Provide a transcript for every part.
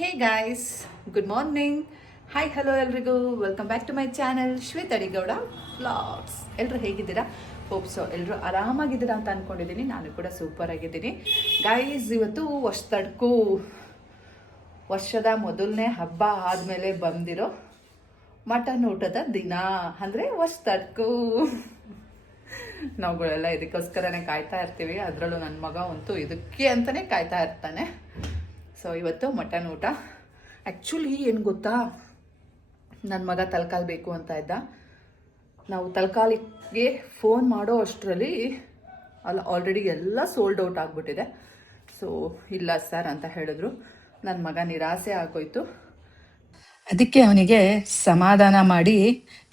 ಹೇ guys, good morning. Hi hello ಎಲ್ರಿಗೂ, welcome back to my channel Shweta Adigowda vlogs. ಎಲ್ಲರೂ ಹೇಗಿದ್ದೀರಾ? Hope so ಎಲ್ಲರೂ ಆರಾಮಾಗಿದ್ದೀರಾ ಅಂತ ಅಂದ್ಕೊಂಡಿದ್ದೀನಿ. ನಾನು ಕೂಡ ಸೂಪರ್ ಆಗಿದ್ದೀನಿ ಗಾಯ್ಸ್. ಇವತ್ತು ವರ್ಷದಡ್ಕು, ವರ್ಷದ ಮೊದಲನೇ ಹಬ್ಬ ಆದಮೇಲೆ ಬಂದಿರೋ ಮಟನ್ ಊಟದ ದಿನ, ಅಂದರೆ ವರ್ಷದಡ್ಕು. ನಾವುಗಳೆಲ್ಲ ಇದಕ್ಕೋಸ್ಕರನೇ ಕಾಯ್ತಾ ಇರ್ತೀವಿ. ಅದರಲ್ಲೂ ನನ್ನ ಮಗ ಅಂತೂ ಇದಕ್ಕೆ ಅಂತಲೇ ಕಾಯ್ತಾ ಇರ್ತಾನೆ. ಸೊ ಇವತ್ತು ಮಟನ್ ಊಟ. ಆ್ಯಕ್ಚುಲಿ ಏನು ಗೊತ್ತಾ, ನನ್ನ ಮಗ ತಲ್ಕಾಲ್ ಬೇಕು ಅಂತ ಇದ್ದ. ನಾವು ತಲ್ಕಾಲಿಗೆ ಫೋನ್ ಮಾಡೋ ಅಷ್ಟರಲ್ಲಿ ಆಲ್ರೆಡಿ ಎಲ್ಲ ಸೋಲ್ಡ್ ಔಟ್ ಆಗಿಬಿಟ್ಟಿದೆ. ಸೊ ಇಲ್ಲ ಸರ್ ಅಂತ ಹೇಳಿದ್ರು. ನನ್ನ ಮಗ ನಿರಾಸೆ ಆಗೋಯ್ತು. ಅದಕ್ಕೆ ಅವನಿಗೆ ಸಮಾಧಾನ ಮಾಡಿ,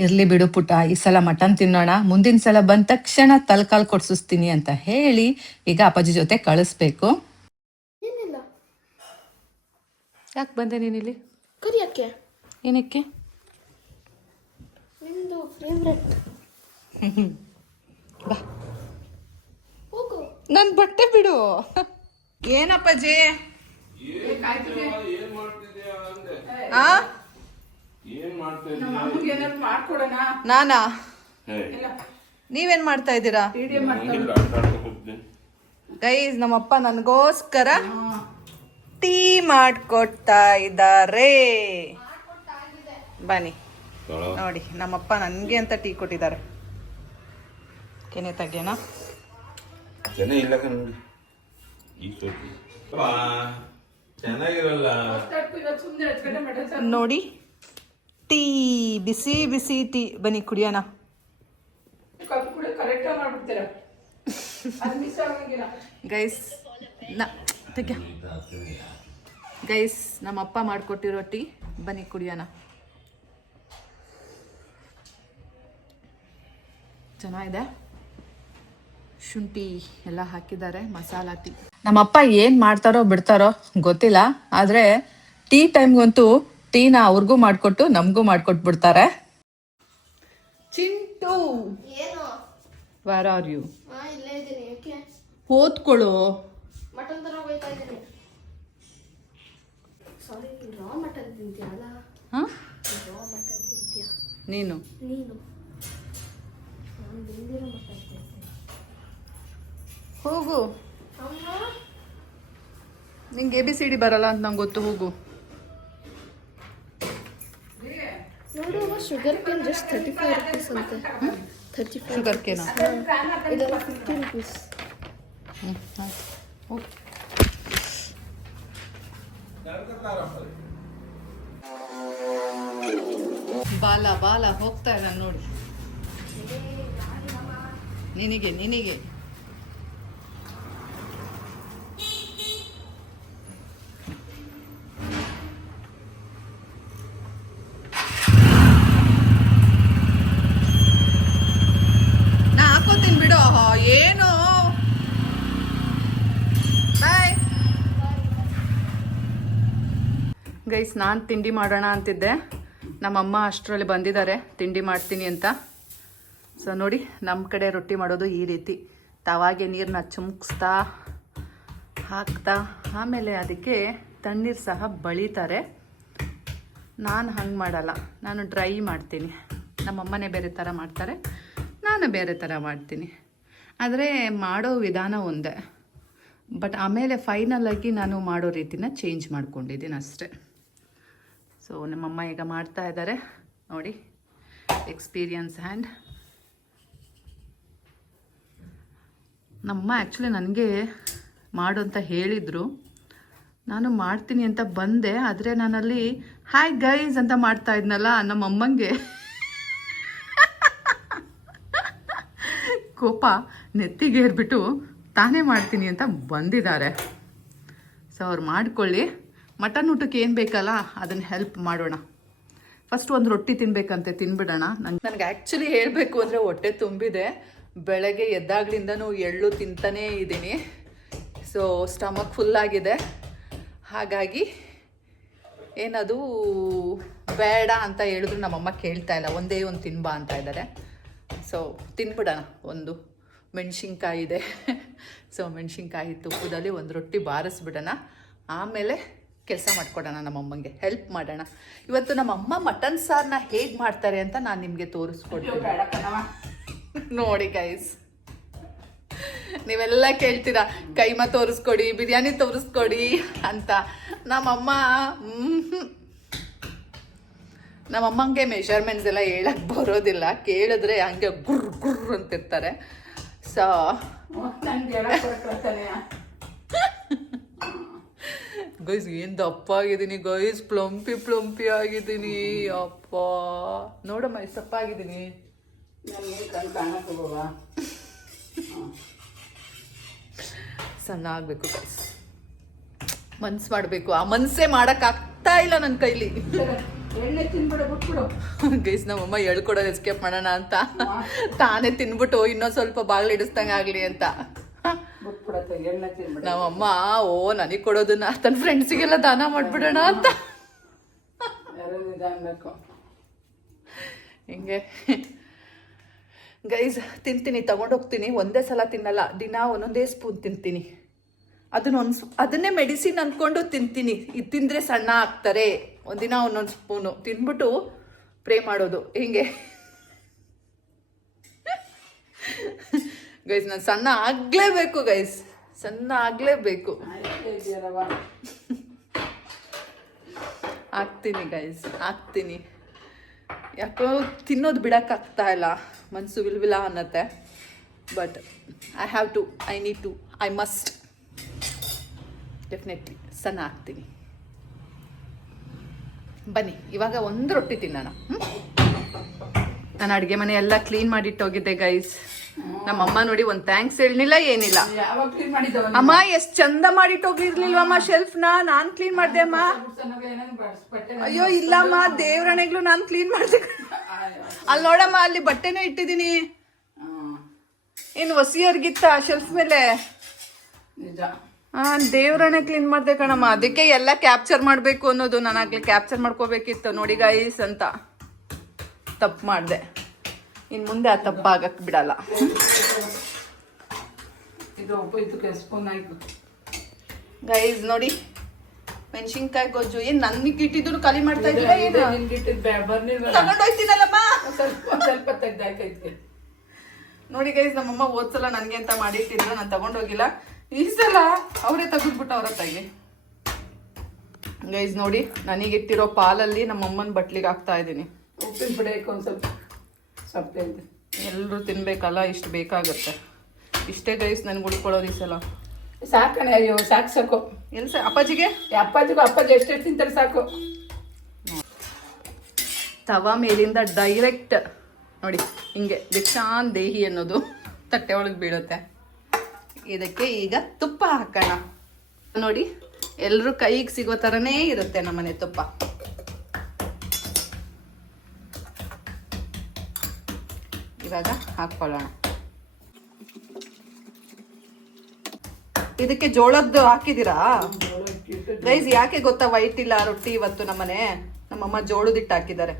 ಇರಲಿ ಬಿಡು ಪುಟ್ಟ, ಈ ಸಲ ಮಟನ್ ತಿನ್ನೋಣ, ಮುಂದಿನ ಸಲ ಬಂದ ತಕ್ಷಣ ತಲ್ಕಾಲ್ ಕೊಡ್ಸಿಸ್ತೀನಿ ಅಂತ ಹೇಳಿ ಈಗ ಅಪ್ಪಾಜಿ ಜೊತೆ ಕಳಿಸ್ಬೇಕು. ಯಾಕೆ ಬಂದೆ ನೀನಿಲ್ಲಿ? ಕರಿಯಕ್ಕೆ. ಏನಕ್ಕೆ? ನಿಂದು ಫೇವ್ರೆಟ್. ಬಾ, ಹೋಗು. ನನ್ನ ಬಟ್ಟೆ ಬಿಡು. ಏನಪ್ಪಾಜಿ? ನಾನಾ? ನೀವೇನ್ ಮಾಡ್ತಾ ಇದ್ದೀರಾ? ಗೈಸ್, ನಮ್ಮಪ್ಪ ನನಗೋಸ್ಕರ ಟೀ ಮಾಡಿಕೊಡ್ತಾ ಇದ್ದಾರೆ. ಬನ್ನಿ ನೋಡಿ, ನಮ್ಮಪ್ಪ ನನಗೆ ಅಂತ ಟೀ ಕೊಟ್ಟಿದ್ದಾರೆ. ಕೆನೆ ತೆಗೆಯೋಣ. ನೋಡಿ, ಟೀ, ಬಿಸಿ ಬಿಸಿ ಟೀ. ಬನ್ನಿ ಕುಡಿಯೋಣ. ಗೈಸ್ ಗೈಸ್, ನಮ್ಮಪ್ಪ ಮಾಡಿಕೊಟ್ಟಿರೋ ಟೀ, ಬನ್ನಿ ಕುಡಿಯೋಣ. ಚೆನ್ನಾಗಿದೆ. ಶುಂಠಿ ಎಲ್ಲ ಹಾಕಿದ್ದಾರೆ, ಮಸಾಲಾ ಟೀ. ನಮ್ಮಪ್ಪ ಏನು ಮಾಡ್ತಾರೋ ಬಿಡ್ತಾರೋ ಗೊತ್ತಿಲ್ಲ, ಆದರೆ ಟೀ ಟೈಮ್ಗಂತೂ ಟೀನ ಅವ್ರಿಗೂ ಮಾಡಿಕೊಟ್ಟು ನಮಗೂ ಮಾಡಿಕೊಟ್ಬಿಡ್ತಾರೆ. ಚಿಂಟು, ಏನು? Where are you? ಇಲ್ಲೇ ಇದ್ದೀನಿ. ಯಾಕೆ? ಓದ್ಕೊಳ್ಳೋ. ಮಟನ್ ತರ ಹೋಗ್ತಾ ಇದ್ದೀನಿ. ಸಾರಿ, ರಾ ಮಟನ್ ತಿಂತೀಯಲ್ಲ? ಹಾಂ, ರಾ ಮಟನ್ ತಿಂತೀಯಾ ನೀನು? ನೀನು. ನಾನು ಬೆಂದಿರೋ ಮಟನ್ ತಿಂತೀನಿ. ಹೋಗು. ಅಮ್ಮ, ನಿಂಗೆ ABCD ಬರಲ್ಲ ಅಂತ ನಂಗೆ ಗೊತ್ತು. ಹೋಗು. ನೋಡು, ಶುಗರ್ ಕೇನ್ ಜಸ್ಟ್ 35 rupees ಅಂತೆ. 35 ಶುಗರ್ ಕೇನಾ? ಇದೆಲ್ಲ 50 rupees. ಆಯ್ತು, ಹೋಗು. ಬಾಲ ಬಾಲ ಹೋಗ್ತಾ ಇಲ್ಲ ನೋಡಿ. ನಿನಗೆ ನಿನಗೆ ನಾ ಹಾಕೋತೀನಿ ಬಿಡು. ಏನು? Bye guys. ನಾನು ತಿಂಡಿ ಮಾಡೋಣ ಅಂತಿದ್ದೆ, ನಮ್ಮಮ್ಮ ಅಷ್ಟರಲ್ಲಿ ಬಂದಿದ್ದಾರೆ ತಿಂಡಿ ಮಾಡ್ತೀನಿ ಅಂತ. ಸೊ ನೋಡಿ, ನಮ್ಮ ಕಡೆ ರೊಟ್ಟಿ ಮಾಡೋದು ಈ ರೀತಿ ತವಾಗೆ ನೀರನ್ನ ಚುಮ್ಕಿಸ್ತಾ ಹಾಕ್ತಾ, ಆಮೇಲೆ ಅದಕ್ಕೆ ತಣ್ಣೀರು ಸಹ ಬಳಿತಾರೆ. ನಾನು ಹಂಗೆ ಮಾಡಲ್ಲ, ನಾನು ಡ್ರೈ ಮಾಡ್ತೀನಿ. ನಮ್ಮಮ್ಮನೇ ಬೇರೆ ಥರ ಮಾಡ್ತಾರೆ, ನಾನು ಬೇರೆ ಥರ ಮಾಡ್ತೀನಿ. ಆದರೆ ಮಾಡೋ ವಿಧಾನ ಒಂದೇ, ಬಟ್ ಆಮೇಲೆ ಫೈನಲಾಗಿ ನಾನು ಮಾಡೋ ರೀತಿನ ಚೇಂಜ್ ಮಾಡ್ಕೊಂಡಿದ್ದೀನಿ ಅಷ್ಟೇ. ಸೊ ನಮ್ಮಮ್ಮ ಈಗ ಮಾಡ್ತಾ ಇದ್ದಾರೆ ನೋಡಿ, ಎಕ್ಸ್ಪೀರಿಯನ್ಸ್ ಹ್ಯಾಂಡ್. ನಮ್ಮಮ್ಮ ಆ್ಯಕ್ಚುಲಿ ನನಗೆ ಮಾಡು ಅಂತ ಹೇಳಿದರು, ನಾನು ಮಾಡ್ತೀನಿ ಅಂತ ಬಂದೆ. ಆದರೆ ನಾನಲ್ಲಿ ಹಾಯ್ ಗೈಸ್ ಅಂತ ಮಾಡ್ತಾ ಇದ್ನಲ್ಲ, ನಮ್ಮಮ್ಮಂಗೆ ಕೋಪ ನೆತ್ತಿಗೆ ಏರ್ಬಿಟ್ಟು ತಾನೇ ಮಾಡ್ತೀನಿ ಅಂತ ಬಂದಿದ್ದಾರೆ. ಸೊ ಅವ್ರು ಮಾಡ್ಕೊಳ್ಳಿ. ಮಟನ್ ಊಟಕ್ಕೆ ಏನು ಬೇಕಲ್ಲ ಅದನ್ನು ಹೆಲ್ಪ್ ಮಾಡೋಣ. ಫಸ್ಟ್ ಒಂದು ರೊಟ್ಟಿ ತಿನ್ಬೇಕಂತೆ, ತಿನ್ಬಿಡೋಣ. ನನಗೆ ಆ್ಯಕ್ಚುಲಿ ಹೇಳಬೇಕು ಅಂದರೆ ಹೊಟ್ಟೆ ತುಂಬಿದೆ. ಬೆಳಗ್ಗೆ ಎದ್ದಾಗ್ಲಿಂದನೂ ಎಳ್ಳು ತಿಂತಾನೇ ಇದ್ದೀನಿ. ಸೊ ಸ್ಟಮಕ್ ಫುಲ್ಲಾಗಿದೆ. ಹಾಗಾಗಿ ಏನದು ಬೇಡ ಅಂತ ಹೇಳಿದ್ರು ನಮ್ಮಮ್ಮ ಕೇಳ್ತಾ ಇಲ್ಲ, ಒಂದೇ ಒಂದು ತಿನ್ಬಾ ಅಂತ ಇದ್ದಾರೆ. ಸೊ ತಿನ್ಬಿಡೋಣ. ಒಂದು ಮೆಣಸಿನ್ಕಾಯಿ ಇದೆ, ಸೊ ಮೆಣಸಿನ್ಕಾಯಿ ತುಪ್ಪದಲ್ಲಿ ಒಂದು ರೊಟ್ಟಿ ಬಾರಿಸ್ಬಿಡೋಣ. ಆಮೇಲೆ ಕೆಲಸ ಮಾಡ್ಕೊಡೋಣ, ನಮ್ಮಮ್ಮಂಗೆ ಹೆಲ್ಪ್ ಮಾಡೋಣ. ಇವತ್ತು ನಮ್ಮಮ್ಮ ಮಟನ್ ಸಾರನ್ನ ಹೇಗೆ ಮಾಡ್ತಾರೆ ಅಂತ ನಾನು ನಿಮಗೆ ತೋರಿಸ್ಕೊಡ್ತೀನಿ. ನೋಡಿ ಗೈಸ್, ನೀವೆಲ್ಲ ಕೇಳ್ತೀರಾ ಕೈಮಾ ತೋರಿಸ್ಕೊಡಿ, ಬಿರಿಯಾನಿ ತೋರಿಸ್ಕೊಡಿ ಅಂತ. ನಮ್ಮಮ್ಮಂಗೆ ಮೆಷರ್ಮೆಂಟ್ಸ್ ಎಲ್ಲ ಹೇಳಕ್ ಬರೋದಿಲ್ಲ, ಕೇಳಿದ್ರೆ ಹಂಗೆ ಗುರ್ರ್ ಗುರ್ರ್ ಅಂತಿರ್ತಾರೆ. ಸೊ ಗೈಸ್ ಏನು ದಪ್ಪ ಆಗಿದ್ದೀನಿ ಗೈಸ್, ಪ್ಲಂಪಿ ಆಗಿದ್ದೀನಿ. ಅಪ್ಪ ನೋಡಮ್ಮ ಎಷ್ಟು ದಪ್ಪ ಆಗಿದ್ದೀನಿ. ಸಣ್ಣ ಆಗ್ಬೇಕು ಗೈಸ್, ಮನ್ಸು ಮಾಡಬೇಕು. ಆ ಮನ್ಸೇ ಮಾಡೋಕ್ಕಾಗ್ತಾ ಇಲ್ಲ ನನ್ನ ಕೈಲಿ. ಗೈಸ್ ನಮ್ಮಮ್ಮ ಹೇಳ್ಕೊಡೋದು ಎಸ್ಕೇಪ್ ಮಾಡೋಣ ಅಂತ, ತಾನೇ ತಿನ್ಬಿಟ್ಟು ಇನ್ನೊಂದು ಸ್ವಲ್ಪ ಬಾಗಿಲು ಇಡಿಸ್ದಂಗೆ ಆಗಲಿ ಅಂತ. ನಮ್ಮಮ್ಮ ನನಗೆ ಕೊಡೋದನ್ನ ತನ್ನ ಫ್ರೆಂಡ್ಸಿಗೆಲ್ಲ ದಾನ ಮಾಡ್ಬಿಡೋಣ ಅಂತ ಹಿಂಗೆ. ಗೈಸ್ ತಿಂತೀನಿ, ತಗೊಂಡೋಗ್ತೀನಿ, ಒಂದೇ ಸಲ ತಿನ್ನಲ್ಲ, ದಿನ ಒಂದೊಂದೇ ಸ್ಪೂನ್ ತಿಂತೀನಿ. ಅದನ್ನೇ ಮೆಡಿಸಿನ್ ಅಂದ್ಕೊಂಡು ತಿಂತೀನಿ. ಇದು ತಿಂದರೆ ಸಣ್ಣ ಆಗ್ತಾರೆ, ಒಂದಿನ ಒಂದೊಂದು ಸ್ಪೂನು ತಿಂದ್ಬಿಟ್ಟು ಪ್ರೇ ಮಾಡೋದು ಹಿಂಗೆ. ಗೈಸ್ ನಾನು ಸಣ್ಣ ಆಗಲೇಬೇಕು ಗೈಸ್, ಸಣ್ಣ ಆಗಲೇಬೇಕು. ಆಗ್ತೀನಿ ಗೈಸ್, ಆಗ್ತೀನಿ. ಯಾಕೋ ತಿನ್ನೋದು ಬಿಡೋಕ್ಕಾಗ್ತಾ ಇಲ್ಲ, ಮನಸ್ಸು ವಿಲ್ವಿಲ ಅನ್ನತ್ತೆ. But I have to, I need to, I must, definitely ಸಣ್ಣ ಆಗ್ತೀನಿ. ಬನ್ನಿ ಇವಾಗ ಒಂದು ರೊಟ್ಟಿ ತಿನ್ನೋಣ. ನಾನು ಅಡುಗೆ ಮನೆ ಎಲ್ಲ ಕ್ಲೀನ್ ಮಾಡಿಟ್ಟೋಗಿದ್ದೆ ಗೈಸ್. ನಮ್ಮಮ್ಮ ನೋಡಿ ಒಂದು ಥ್ಯಾಂಕ್ಸ್ ಹೇಳಲಿಲ್ಲ, ಏನಿಲ್ಲ. ಅಮ್ಮ ಎಷ್ಟು ಚಂದ ಮಾಡಿಟ್ಟೋಗಿರ್ಲಿಲ್ವಮ್ಮ ಶೆಲ್ಫ್ನ, ನಾನು ಕ್ಲೀನ್ ಮಾಡಿದೆ ಅಮ್ಮ. ಅಯ್ಯೋ ಇಲ್ಲಮ್ಮ, ದೇವ್ರಣೆಗ್ಲು ನಾನು ಕ್ಲೀನ್ ಮಾಡಿದೆ. ಅಲ್ಲಿ ನೋಡಮ್ಮ, ಅಲ್ಲಿ ಬಟ್ಟೆನೂ ಇಟ್ಟಿದ್ದೀನಿ. ಏನು ಹೊಸಿಯರ್ಗಿತ್ತ ಶೆಲ್ಫ್ ಮೇಲೆ? ದೇವ್ರಣೆ ಕ್ಲೀನ್ ಮಾಡಿದೆ ಕಣಮ್ಮ. ಅದಕ್ಕೆ ಎಲ್ಲ ಕ್ಯಾಪ್ಚರ್ ಮಾಡಬೇಕು ಅನ್ನೋದು, ನಾನು ಆಗ್ಲೇ ಕ್ಯಾಪ್ಚರ್ ಮಾಡ್ಕೋಬೇಕಿತ್ತು. ನೋಡಿ ಗೈಸ್ ಅಂತ ತಪ್ಪು ಮಾಡಿದೆ. ಇನ್ನು ಮುಂದೆ ಆ ತಪ್ಪು ಆಗಕ್ಕೆ ಬಿಡಲ್ಲ. ಗೈಸ್ ನೋಡಿ, ಮೆಣಸಿನ್ಕಾಯಿ ಗೊಜ್ಜು. ಏನು ನನಗೆ ಇಟ್ಟಿದ್ರು ಖಾಲಿ ಮಾಡ್ತಾ ಇದ್ದೀರಾ? ತಗೊಂಡೋಗ್ತೀನಲ್ಲಮ್ಮ. ಸ್ವಲ್ಪ ತೆಗ್ದಾಕೈತಿ ನೋಡಿ ಗೈಸ್. ನಮ್ಮಮ್ಮ ಹೋದ್ಸಲ ನನಗೆ ಅಂತ ಮಾಡಿಟ್ಟಿದ್ರು, ನಾನು ತಗೊಂಡೋಗಿಲ್ಲ. ಈ ಸಲ ಅವರೇ ತೆಗೆದ್ಬಿಟ್ಟು ಅವರ ತಾಯಿಗೆ. ಗೈಸ್ ನೋಡಿ, ನನಗಿಟ್ಟಿರೋ ಪಾಲಲ್ಲಿ ನಮ್ಮಮ್ಮನ ಬಟ್ಲಿಗೆ ಹಾಕ್ತಾ ಇದ್ದೀನಿ. ಉಪ್ಪಿನ ಬಿಡಬೇಕು ಒಂದು ಸ್ವಲ್ಪ ಎಲ್ಲರೂ ತಿನ್ಬೇಕಲ್ಲ, ಇಷ್ಟು ಬೇಕಾಗುತ್ತೆ. ಇಷ್ಟೇ ಗೈಸ್ ನನ್ಗೆ ಉಳ್ಕೊಳ್ಳೋದು ಈ ಸಲ. ಸಾಕಣೆ, ಅಯ್ಯೋ ಸಾಕು. ಎಲ್ಲಿ ಅಪ್ಪಾಜಿಗೆ ಅಪ್ಪಾಜಿ ಎಷ್ಟೆಷ್ಟು ತಿಂತಾರೆ ಸಾಕು. ತವಾ ಮೇಲಿಂದ ಡೈರೆಕ್ಟ್ ನೋಡಿ ಹಿಂಗೆ ಭಿಕ್ಷಾನ್ ದೇಹಿ ಅನ್ನೋದು ತಟ್ಟೆ ಒಳಗೆ ಬೀಳುತ್ತೆ. ಇದಕ್ಕೆ ಈಗ ತುಪ್ಪ ಹಾಕೋಣ. ನೋಡಿ ಎಲ್ಲರೂ ಕೈಗೆ ಸಿಗೋ ಥರನೇ ಇರುತ್ತೆ ನಮ್ಮನೆ ತುಪ್ಪ. ಇವಾಗ ಹಾಕ್ಕೊಳ್ಳೋಣ. ಇದಕ್ಕೆ ಜೋಳದ್ದು ಹಾಕಿದ್ದೀರಾ ಗೈಸ್? ಯಾಕೆ ಗೊತ್ತಾ ವೈಟ್ ಇಲ್ಲ ರೊಟ್ಟಿ ಇವತ್ತು ನಮ್ಮನೆ? ನಮ್ಮಮ್ಮ ಜೋಳದ ಹಿಟ್ಟು ಹಾಕಿದ್ದಾರೆ.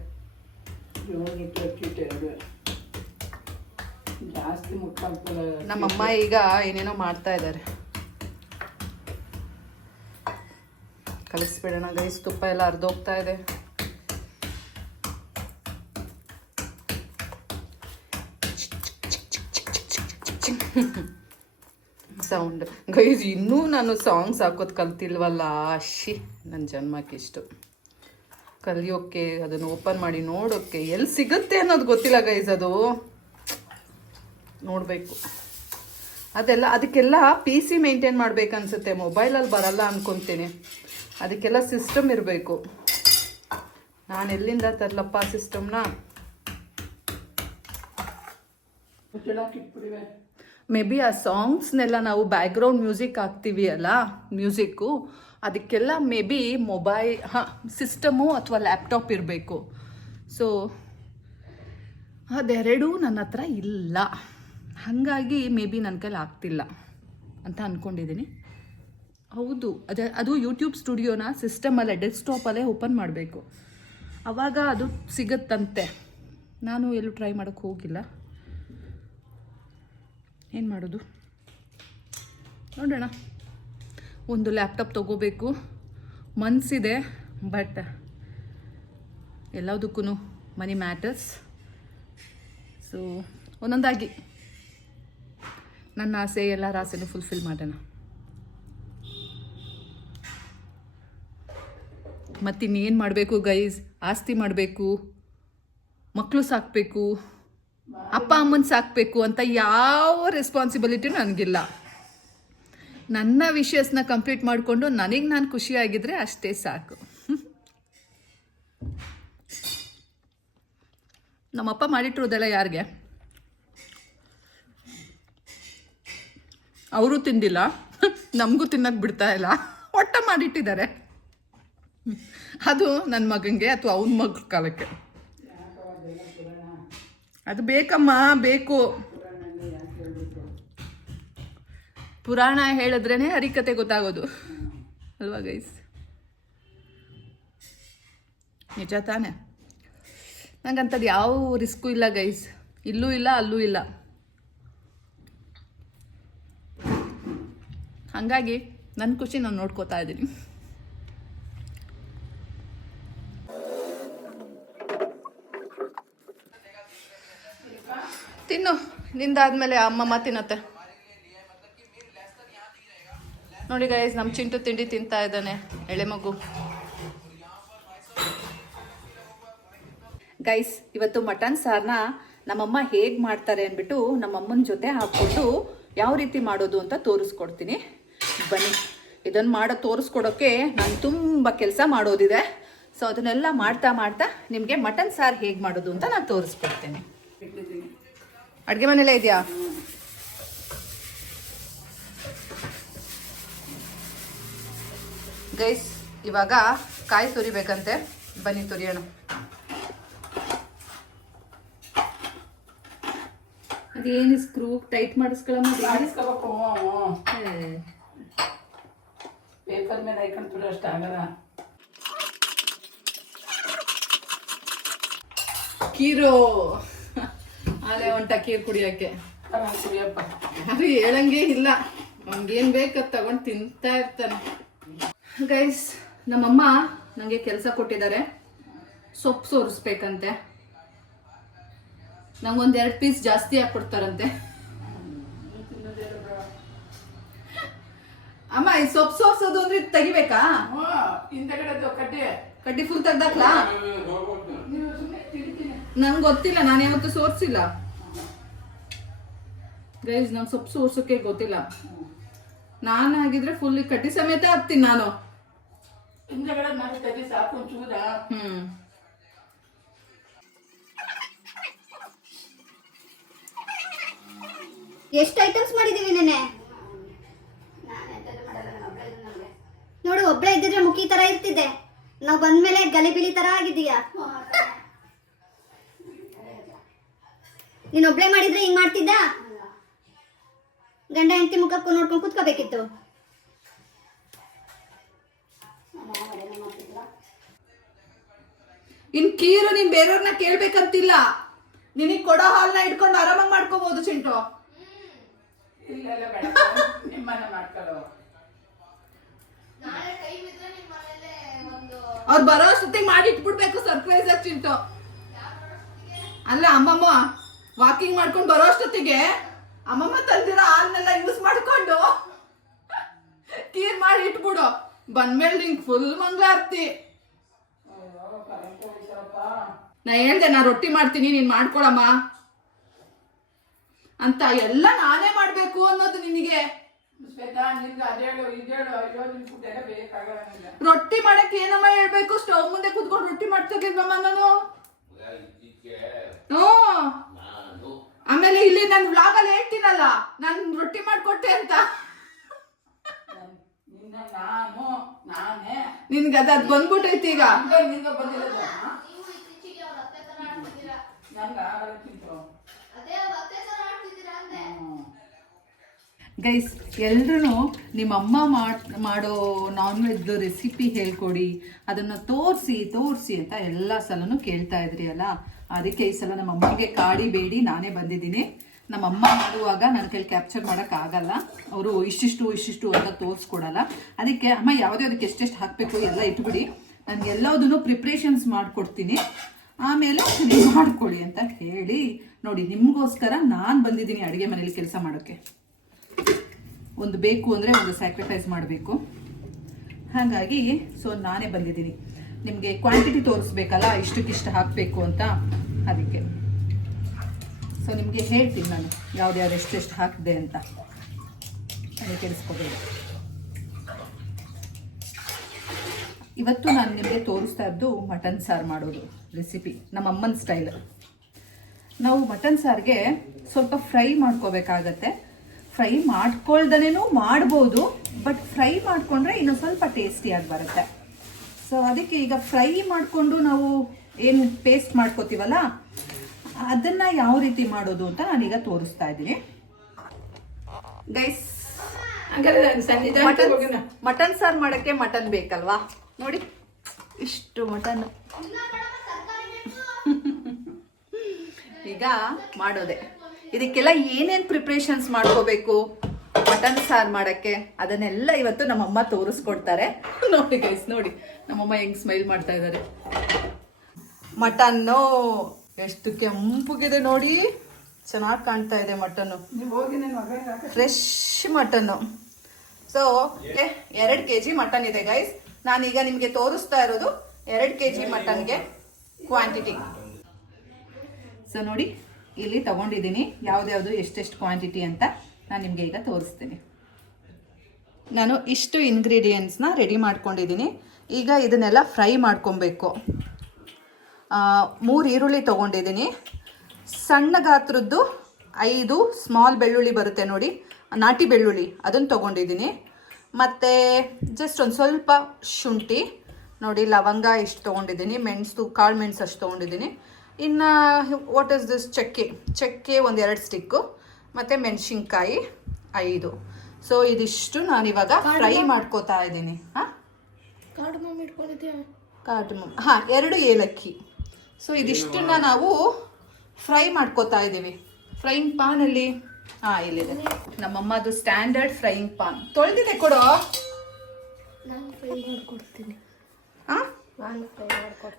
ನಮ್ಮಮ್ಮ ಈಗ ಏನೇನೋ ಮಾಡ್ತಾ ಇದ್ದಾರೆ. ಕಲಿಸ್ಬಿಡೋಣ ಗೈಸ್. ತುಪ್ಪ ಎಲ್ಲ ಅರ್ಧೋಗ್ತಾ ಇದೆ. Sound guys. ಇನ್ನೂ ನಾನು ಸಾಂಗ್ಸ್ ಹಾಕೋದು ಕಲ್ತಿಲ್ವಲ್ಲ. ಅಶಿ ನನ್ನ ಜನ್ಮಕ್ಕಿಷ್ಟು ಕಲಿಯೋಕ್ಕೆ, ಅದನ್ನು ಓಪನ್ ಮಾಡಿ ನೋಡೋಕ್ಕೆ ಎಲ್ಲಿ ಸಿಗುತ್ತೆ ಅನ್ನೋದು ಗೊತ್ತಿಲ್ಲ ಗೈಸ್. ಅದು ನೋಡಬೇಕು. ಅದೆಲ್ಲ ಅದಕ್ಕೆಲ್ಲ PC ಮೇಂಟೈನ್ ಮಾಡ್ಬೇಕನ್ಸುತ್ತೆ, ಮೊಬೈಲಲ್ಲಿ ಬರಲ್ಲ ಅನ್ಕೊತೀನಿ. ಅದಕ್ಕೆಲ್ಲ ಸಿಸ್ಟಮ್ ಇರಬೇಕು. ನಾನು ಎಲ್ಲಿಂದ ತರಲಪ್ಪ ಸಿಸ್ಟಮ್ನ? ಮೇ ಬಿ ಆ ಸಾಂಗ್ಸ್ನೆಲ್ಲ ನಾವು ಬ್ಯಾಕ್ಗ್ರೌಂಡ್ ಮ್ಯೂಸಿಕ್ ಹಾಕ್ತೀವಿ ಅಲ್ಲ, ಮ್ಯೂಸಿಕ್ಕು, ಅದಕ್ಕೆಲ್ಲ ಮೇ ಬಿ ಸಿಸ್ಟಮು ಅಥವಾ ಲ್ಯಾಪ್ಟಾಪ್ ಇರಬೇಕು. ಸೊ ಅದೆರಡೂ ನನ್ನ ಹತ್ರ ಇಲ್ಲ. ಹಾಗಾಗಿ ಮೇ ಬಿ ನನ್ನ ಕೈಲಿ ಆಗ್ತಿಲ್ಲ ಅಂತ ಅಂದ್ಕೊಂಡಿದ್ದೀನಿ. ಹೌದು, ಅದು ಯೂಟ್ಯೂಬ್ ಸ್ಟುಡಿಯೋನ ಸಿಸ್ಟಮಲ್ಲೇ ಡೆಸ್ಕ್ಟಾಪಲ್ಲೇ ಓಪನ್ ಮಾಡಬೇಕು, ಆವಾಗ ಅದು ಸಿಗುತ್ತಂತೆ. ನಾನು ಎಲ್ಲೂ ಟ್ರೈ ಮಾಡೋಕ್ಕೆ ಹೋಗಿಲ್ಲ. ಏನು ಮಾಡೋದು ನೋಡೋಣ. ಒಂದು ಲ್ಯಾಪ್ಟಾಪ್ ತೊಗೋಬೇಕು, ಮನಸ್ಸಿದೆ, ಬಟ್ ಎಲ್ಲದಕ್ಕೂ ಮನಿ ಮ್ಯಾಟರ್ಸ್. ಸೊ ಒಂದೊಂದಾಗಿ ನನ್ನ ಆಸೆ, ಎಲ್ಲರ ಆಸೆನೂ ಫುಲ್ಫಿಲ್ ಮಾಡೋಣ. ಮತ್ತಿನ್ನೇನು ಮಾಡಬೇಕು ಗೈಸ್? ಆಸ್ತಿ ಮಾಡಬೇಕು, ಮಕ್ಕಳು ಸಾಕಬೇಕು, ಅಪ್ಪ ಅಮ್ಮನ ಸಾಕಬೇಕು ಅಂತ ಯಾವ ರೆಸ್ಪಾನ್ಸಿಬಿಲಿಟಿ ನನಗಿಲ್ಲ. ನನ್ನ ವಿಷಯಸ್ನ ಕಂಪ್ಲೀಟ್ ಮಾಡಿಕೊಂಡು ನನಗೆ ನಾನು ಖುಷಿಯಾಗಿದ್ದರೆ ಅಷ್ಟೇ ಸಾಕು. ನಮ್ಮಪ್ಪ ಮಾಡಿಟ್ಟಿರೋದೆಲ್ಲ ಯಾರಿಗೆ? ಅವರು ತಿಂದಿಲ್ಲ, ನಮಗೂ ತಿನ್ನಕ್ಕೆ ಬಿಡ್ತಾ ಇಲ್ಲ, ಒಟ್ಟ ಮಾಡಿಟ್ಟಿದ್ದಾರೆ. ಅದು ನನ್ನ ಮಗನಿಗೆ ಅಥವಾ ಅವನ ಮಗ ಕಾಲಕ್ಕೆ. ಅದು ಬೇಕಮ್ಮ, ಬೇಕು. ಪುರಾಣ ಹೇಳಿದ್ರೇ ಹರಿಕತೆ ಗೊತ್ತಾಗೋದು ಅಲ್ವಾ ಗೈಸ್? ನಿಜ ತಾನೆ? ನಂಗಂಥದ್ದು ಯಾವ ರಿಸ್ಕು ಇಲ್ಲ ಗೈಸ್, ಇಲ್ಲೂ ಇಲ್ಲ ಅಲ್ಲೂ ಇಲ್ಲ. ಹಾಗಾಗಿ ನನ್ನ ಖುಷಿ ನಾನು ನೋಡ್ಕೋತಾ ಇದ್ದೀನಿ. ತಿನ್ನು, ನಿಂದಾದ್ಮೇಲೆ ಅಮ್ಮಮ್ಮ ತಿನ್ನತ್ತೆ. ನೋಡಿ ಗೈಸ್, ನಮ್ಮ ಚಿಂಟು ತಿಂಡಿ ತಿಂತಾ ಇದ್ದಾನೆ, ಎಳೆ ಮಗು. ಗೈಸ್, ಇವತ್ತು ಮಟನ್ ಸಾರನ್ನ ನಮ್ಮಮ್ಮ ಹೇಗೆ ಮಾಡ್ತಾರೆ ಅಂದ್ಬಿಟ್ಟು ನಮ್ಮಮ್ಮನ ಜೊತೆ ಹಾಕ್ಕೊಂಡು ಯಾವ ರೀತಿ ಮಾಡೋದು ಅಂತ ತೋರಿಸ್ಕೊಡ್ತೀನಿ. ಬನ್ನಿ, ಇದನ್ನು ತೋರಿಸ್ಕೊಡೋಕ್ಕೆ ನಾನು ತುಂಬ ಕೆಲಸ ಮಾಡೋದಿದೆ. ಸೊ ಅದನ್ನೆಲ್ಲ ಮಾಡ್ತಾ ಮಾಡ್ತಾ ನಿಮಗೆ ಮಟನ್ ಸಾರು ಹೇಗೆ ಮಾಡೋದು ಅಂತ ನಾನು ತೋರಿಸ್ಕೊಡ್ತೇನೆ. ಅಡುಗೆ ಮನೆಯಲ್ಲೇ ಇದೆಯಾ? ಗೈಸ್, ಇವಾಗ ಕಾಯಿ ತುರಿಬೇಕಂತೆ, ಬನ್ನಿ ತುರಿಯೋಣ. ಅದೇನು ಸ್ಕ್ರೂ ಟೈಟ್ ಮಾಡಿಸ್ಕೊಳ್ಳಮ್ಮ? ಪೇಪರ್ ಮೇಲೆ ಹಾಕೊಂಡು ತುರಿ ಅಷ್ಟು ಆಗಲ್ಲ. ಕೀರು ಅಲ್ಲೇ ಹೊಂಟ ಕೀರು ಕುಡಿಯೋಕ್ಕೆ. ಕುಡಿಯಪ್ಪ, ಅದು ಹೇಳಂಗೆ ಇಲ್ಲ, ಅವ್ನಿಗೇನು ಬೇಕದು ತಗೊಂಡು ತಿಂತಾ ಇರ್ತಾನೆ. ಗೈಸ್, ನಮ್ಮಮ್ಮ ನನಗೆ ಕೆಲಸ ಕೊಟ್ಟಿದ್ದಾರೆ, ಸೊಪ್ಪು ಸೋರಿಸ್ಬೇಕಂತೆ. ನಂಗೊಂದು 2 ಪೀಸ್ ಜಾಸ್ತಿ ಹಾಕ್ಕೊಡ್ತಾರಂತೆ. ಅಮ್ಮ, ಈ ಸೊಪ್ಪು ಸೋರ್ಸೋದು ಅಂದ್ರೆ ಇದು ತೆಗಿಬೇಕಾ? ಹಿಂದಗಡೆ ಕಡ್ಡಿ ಫುಲ್ ತೆಗ್ದಾಕ್ಲಾ? ನಂಗೆ ಗೊತ್ತಿಲ್ಲ, ನಾನು ಯಾವತ್ತೂ ಸೋರ್ಸಿಲ್ಲ ಗೈಸ್. ನಂಗೆ ಸೊಪ್ಪು ಸೋರ್ಸೋಕೆ ಗೊತ್ತಿಲ್ಲ. ನಾನು ಆಗಿದ್ರೆ ಫುಲ್ ಕಡ್ಡಿ ಸಮೇತ ಹಾಕ್ತೀನಿ ನಾನು. ಹಿಂದಗಡೆ ನಾನು ತೆಗಿ ಸಾಕು ಒಂಚೂರ. ಎಷ್ಟು ಐಟಮ್ಸ್ ಮಾಡಿದೀವಿ ನೆನೆ? ನೋಡು, ಒಬ್ಳೆ ಇದ್ದಿದ್ರೆ ಮುಖಿ ತರ ಇರ್ತಿದ್ದೆ. ನಾವು ಬಂದ್ಮೇಲೆ ಗಲಿಬಿಲಿ ತರ ಆಗಿದ್ದೀಯ. ನೀನ್ ಒಬ್ಳೆ ಮಾಡಿದ್ರೆ ಹಿಂಗ್ ಮಾಡ್ತಿದ್ದ? ಗಂಡ ಹೆಂಡತಿ ಮುಖಕ್ಕೂ ನೋಡ್ಕೊಂಡು ಕೂತ್ಕೋಬೇಕಿತ್ತು. ಇನ್ ಕೀರು ನೀನ್ ಬೇರೆಯವ್ರನ್ನ ಕೇಳ್ಬೇಕಂತಿಲ್ಲ, ನಿನಗ್ ಕೊಡೋ ಹಾಲ್ನ ಇಟ್ಕೊಂಡು ಆರಾಮಾಗಿ ಮಾಡ್ಕೋಬಹುದು ಚಿಂಟು. ಇಲ್ಲ ಬೇಡ, ನಿಮ್ಮನ್ನ ಮಾಡ್ಕೊಳ್ಳೋ. ಅವ್ರು ಬರೋ ಅಷ್ಟೊತ್ತಿಗೆ ಮಾಡಿ ಇಟ್ಬಿಡ್ಬೇಕು ಸರ್ಪ್ರೈಸ್ ಆಗಿ ಚಿಂಟು. ಅಲ್ಲ, ಅಮ್ಮಮ್ಮ ವಾಕಿಂಗ್ ಮಾಡ್ಕೊಂಡು ಬರೋ ಅಷ್ಟೊತ್ತಿಗೆ ಅಮ್ಮಮ್ಮ ತಂದಿರೋ ಹಾಲ್ನೆಲ್ಲ ಯೂಸ್ ಮಾಡ್ಕೊಂಡು ಕೀರ್ ಮಾಡಿ ಇಟ್ಬಿಡು. ಬಂದ್ಮೇಲೆ ನಿಂಗೆ ಫುಲ್ ಮಂಗಳಾರತಿ. ನಾ ಹೇಳ್ದೆ, ನಾ ರೊಟ್ಟಿ ಮಾಡ್ತೀನಿ, ನೀನ್ ಮಾಡ್ಕೊಳಮ್ಮ ಅಂತ. ಎಲ್ಲ ನಾನೇ ಮಾಡ್ಬೇಕು ಅನ್ನೋದು ನಿನಗೆ. ರೊಟ್ಟಿ ಮಾಡಕ್ ಏನಮ್ಮ ಹೇಳ್ಬೇಕು? ಸ್ಟವ್ ಮುಂದೆ ಕುತ್ಕೊಂಡು ರೊಟ್ಟಿ ಮಾಡ್ತಿರ್ಲಿಲ್ವಮ್ಮ ನಾನು? ಆಮೇಲೆ ಇಲ್ಲಿ ನಾನು ವ್ಲಾಗ್ ಅಲ್ಲಿ ಹೇಳ್ತೀನಲ್ಲ, ನಾನು ರೊಟ್ಟಿ ಮಾಡ್ಕೊಟ್ಟೆ ಅಂತ. ನಿನ್ಗೆ ಅದ್ ಬಂದ್ಬಿಟ್ಟೈತಿ ಈಗ. ಗೈಸ್, ಎಲ್ರೂ ನಿಮ್ಮಮ್ಮ ಮಾಡೋ ನಾನ್ ವೆಜ್ ರೆಸಿಪಿ ಹೇಳ್ಕೊಡಿ, ಅದನ್ನು ತೋರಿಸಿ ಅಂತ ಎಲ್ಲ ಸಲನೂ ಕೇಳ್ತಾ ಇದ್ರಿ ಅಲ್ಲ. ಅದಕ್ಕೆ ಈ ಸಲ ನಮ್ಮ ಅಮ್ಮಗೆ ಕಾಡಿ ಬೇಡಿ ನಾನೇ ಬಂದಿದ್ದೀನಿ. ನಮ್ಮಮ್ಮ ಮಾಡುವಾಗ ನನ್ನ ಕೈಲಿ ಕ್ಯಾಪ್ಚರ್ ಮಾಡೋಕ್ಕಾಗಲ್ಲ. ಅವರು ಇಷ್ಟಿಷ್ಟು ಅಂತ ತೋರಿಸ್ಕೊಡಲ್ಲ. ಅದಕ್ಕೆ ಅಮ್ಮ ಯಾವುದಕ್ಕೆ ಎಷ್ಟೆಷ್ಟು ಹಾಕಬೇಕು ಎಲ್ಲ ಇಟ್ಬಿಡಿ, ನಾನು ಎಲ್ಲದನ್ನು ಪ್ರಿಪ್ರೇಷನ್ಸ್ ಮಾಡಿಕೊಡ್ತೀನಿ, ಆಮೇಲೆ ನೀವು ಮಾಡ್ಕೊಳ್ಳಿ ಅಂತ ಹೇಳಿ ನೋಡಿ. ನಿಮಗೋಸ್ಕರ ನಾನು ಬಂದಿದ್ದೀನಿ ಅಡುಗೆ ಮನೇಲಿ ಕೆಲಸ ಮಾಡೋಕ್ಕೆ. ಒಂದು ಬೇಕು ಅಂದರೆ ಒಂದು ಸ್ಯಾಕ್ರಿಫೈಸ್ ಮಾಡಬೇಕು. ಹಾಗಾಗಿ ಸೊ ನಾನೇ ಬಂದಿದ್ದೀನಿ. ನಿಮಗೆ ಕ್ವಾಂಟಿಟಿ ತೋರಿಸ್ಬೇಕಲ್ಲ, ಇಷ್ಟಕ್ಕಿಷ್ಟು ಹಾಕಬೇಕು ಅಂತ, ಅದಕ್ಕೆ. ಸೊ ನಿಮಗೆ ಹೇಳ್ತೀನಿ ನಾನು ಯಾವ್ದು ಎಷ್ಟೆಷ್ಟು ಹಾಕಿದೆ ಅಂತ, ನನಗೆ ತಿಳಿಸ್ಕೊಬೇಡಿ. ಇವತ್ತು ನಾನು ನಿಮಗೆ ತೋರಿಸ್ತಾ ಇದ್ದು ಮಟನ್ ಸಾರು ಮಾಡೋದು ರೆಸಿಪಿ, ನಮ್ಮ ಅಮ್ಮನ ಸ್ಟೈಲ್. ನಾವು ಮಟನ್ ಸಾರಿಗೆ ಸ್ವಲ್ಪ ಫ್ರೈ ಮಾಡ್ಕೋಬೇಕಾಗತ್ತೆ. ಫ್ರೈ ಮಾಡ್ಕೊಳ್ದನೇನೂ ಮಾಡ್ಬೋದು, ಬಟ್ ಫ್ರೈ ಮಾಡಿಕೊಂಡ್ರೆ ಇನ್ನೂ ಸ್ವಲ್ಪ ಟೇಸ್ಟಿಯಾಗಿ ಬರುತ್ತೆ. ಸೊ ಅದಕ್ಕೆ ಈಗ ಫ್ರೈ ಮಾಡಿಕೊಂಡು ನಾವು ಏನು ಪೇಸ್ಟ್ ಮಾಡ್ಕೋತೀವಲ್ಲ, ಅದನ್ನು ಯಾವ ರೀತಿ ಮಾಡೋದು ಅಂತ ನಾನೀಗ ತೋರಿಸ್ತಾ ಇದ್ದೀನಿ ಗೈಸ್. ಮಟನ್ ಸಾರು ಮಾಡೋಕ್ಕೆ ಮಟನ್ ಬೇಕಲ್ವಾ? ನೋಡಿ ಇಷ್ಟು ಮಟನ್ ಈಗ ಮಾಡೋದೆ. ಇದಕ್ಕೆಲ್ಲ ಏನೇನು ಪ್ರಿಪ್ರೇಷನ್ಸ್ ಮಾಡ್ಕೋಬೇಕು ಮಟನ್ ಸಾರು ಮಾಡೋಕ್ಕೆ, ಅದನ್ನೆಲ್ಲ ಇವತ್ತು ನಮ್ಮಮ್ಮ ತೋರಿಸ್ಕೊಡ್ತಾರೆ. ನೋಡಿ ಗೈಸ್, ನೋಡಿ ನಮ್ಮಮ್ಮ ಹೆಂಗ್ ಸ್ಮೈಲ್ ಮಾಡ್ತಾ ಇದ್ದಾರೆ. ಮಟನ್ನು ಎಷ್ಟು ಕೆಂಪುಗಿದೆ ನೋಡಿ, ಚೆನ್ನಾಗಿ ಕಾಣ್ತಾ ಇದೆ mutton, fresh mutton. So 2 kg mutton ಇದೆ ಗೈಸ್. ನಾನೀಗ ನಿಮಗೆ ತೋರಿಸ್ತಾ ಇರೋದು 2 kg ಮಟನ್ಗೆ ಕ್ವಾಂಟಿಟಿ. ಸೊ ನೋಡಿ ಇಲ್ಲಿ ತಗೊಂಡಿದ್ದೀನಿ ಯಾವ್ದ್ಯಾವ್ದು ಎಷ್ಟೆಷ್ಟು ಕ್ವಾಂಟಿಟಿ ಅಂತ ನಾನು ನಿಮಗೆ ಈಗ ತೋರಿಸ್ತೀನಿ. ನಾನು ಇಷ್ಟು ಇಂಗ್ರೀಡಿಯೆಂಟ್ಸ್ನ ರೆಡಿ ಮಾಡ್ಕೊಂಡಿದ್ದೀನಿ. ಈಗ ಇದನ್ನೆಲ್ಲ ಫ್ರೈ ಮಾಡ್ಕೊಬೇಕು. 3 ಈರುಳ್ಳಿ ತೊಗೊಂಡಿದ್ದೀನಿ, ಸಣ್ಣ ಗಾತ್ರದ್ದು 5 ಸ್ಮಾಲ್ ಬೆಳ್ಳುಳ್ಳಿ ಬರುತ್ತೆ ನೋಡಿ, ನಾಟಿ ಬೆಳ್ಳುಳ್ಳಿ, ಅದನ್ನು ತೊಗೊಂಡಿದ್ದೀನಿ. ಮತ್ತು ಜಸ್ಟ್ ಒಂದು ಸ್ವಲ್ಪ ಶುಂಠಿ ನೋಡಿ, ಲವಂಗ ಇಷ್ಟು ತೊಗೊಂಡಿದ್ದೀನಿ, ಮೆಣಸು ಕಾಳು ಮೆಣಸು ಅಷ್ಟು ತೊಗೊಂಡಿದ್ದೀನಿ. ಇನ್ನು ವಾಟ್ ಇಸ್ ದಿಸ್, ಚಕ್ಕೆ ಒಂದು 2 ಸ್ಟಿಕ್ಕು, ಮತ್ತು ಮೆಣಸಿನ್ಕಾಯಿ 5. ಸೊ ಇದಿಷ್ಟು ನಾನಿವಾಗ ಫ್ರೈ ಮಾಡ್ಕೋತಾ ಇದ್ದೀನಿ. ಕಾರ್ಡಮಮ್ 2 ಏಲಕ್ಕಿ. ಸೊ ಇದಿಷ್ಟನ್ನ ನಾವು ಫ್ರೈ ಮಾಡ್ಕೋತಾ ಇದ್ದೀವಿ ಫ್ರೈಯಿಂಗ್ ಪಾನಲ್ಲಿ. ಇಲ್ಲಿದೆ ನಮ್ಮಮ್ಮದು ಸ್ಟ್ಯಾಂಡರ್ಡ್ ಫ್ರೈಯಿಂಗ್ ಪಾನ್. ತೊಳೆದಿದೆ ಕೊಡೋ, ನಾನು ಫ್ರೈ ಮಾಡ್ಕೊಡ್ತೀನಿ.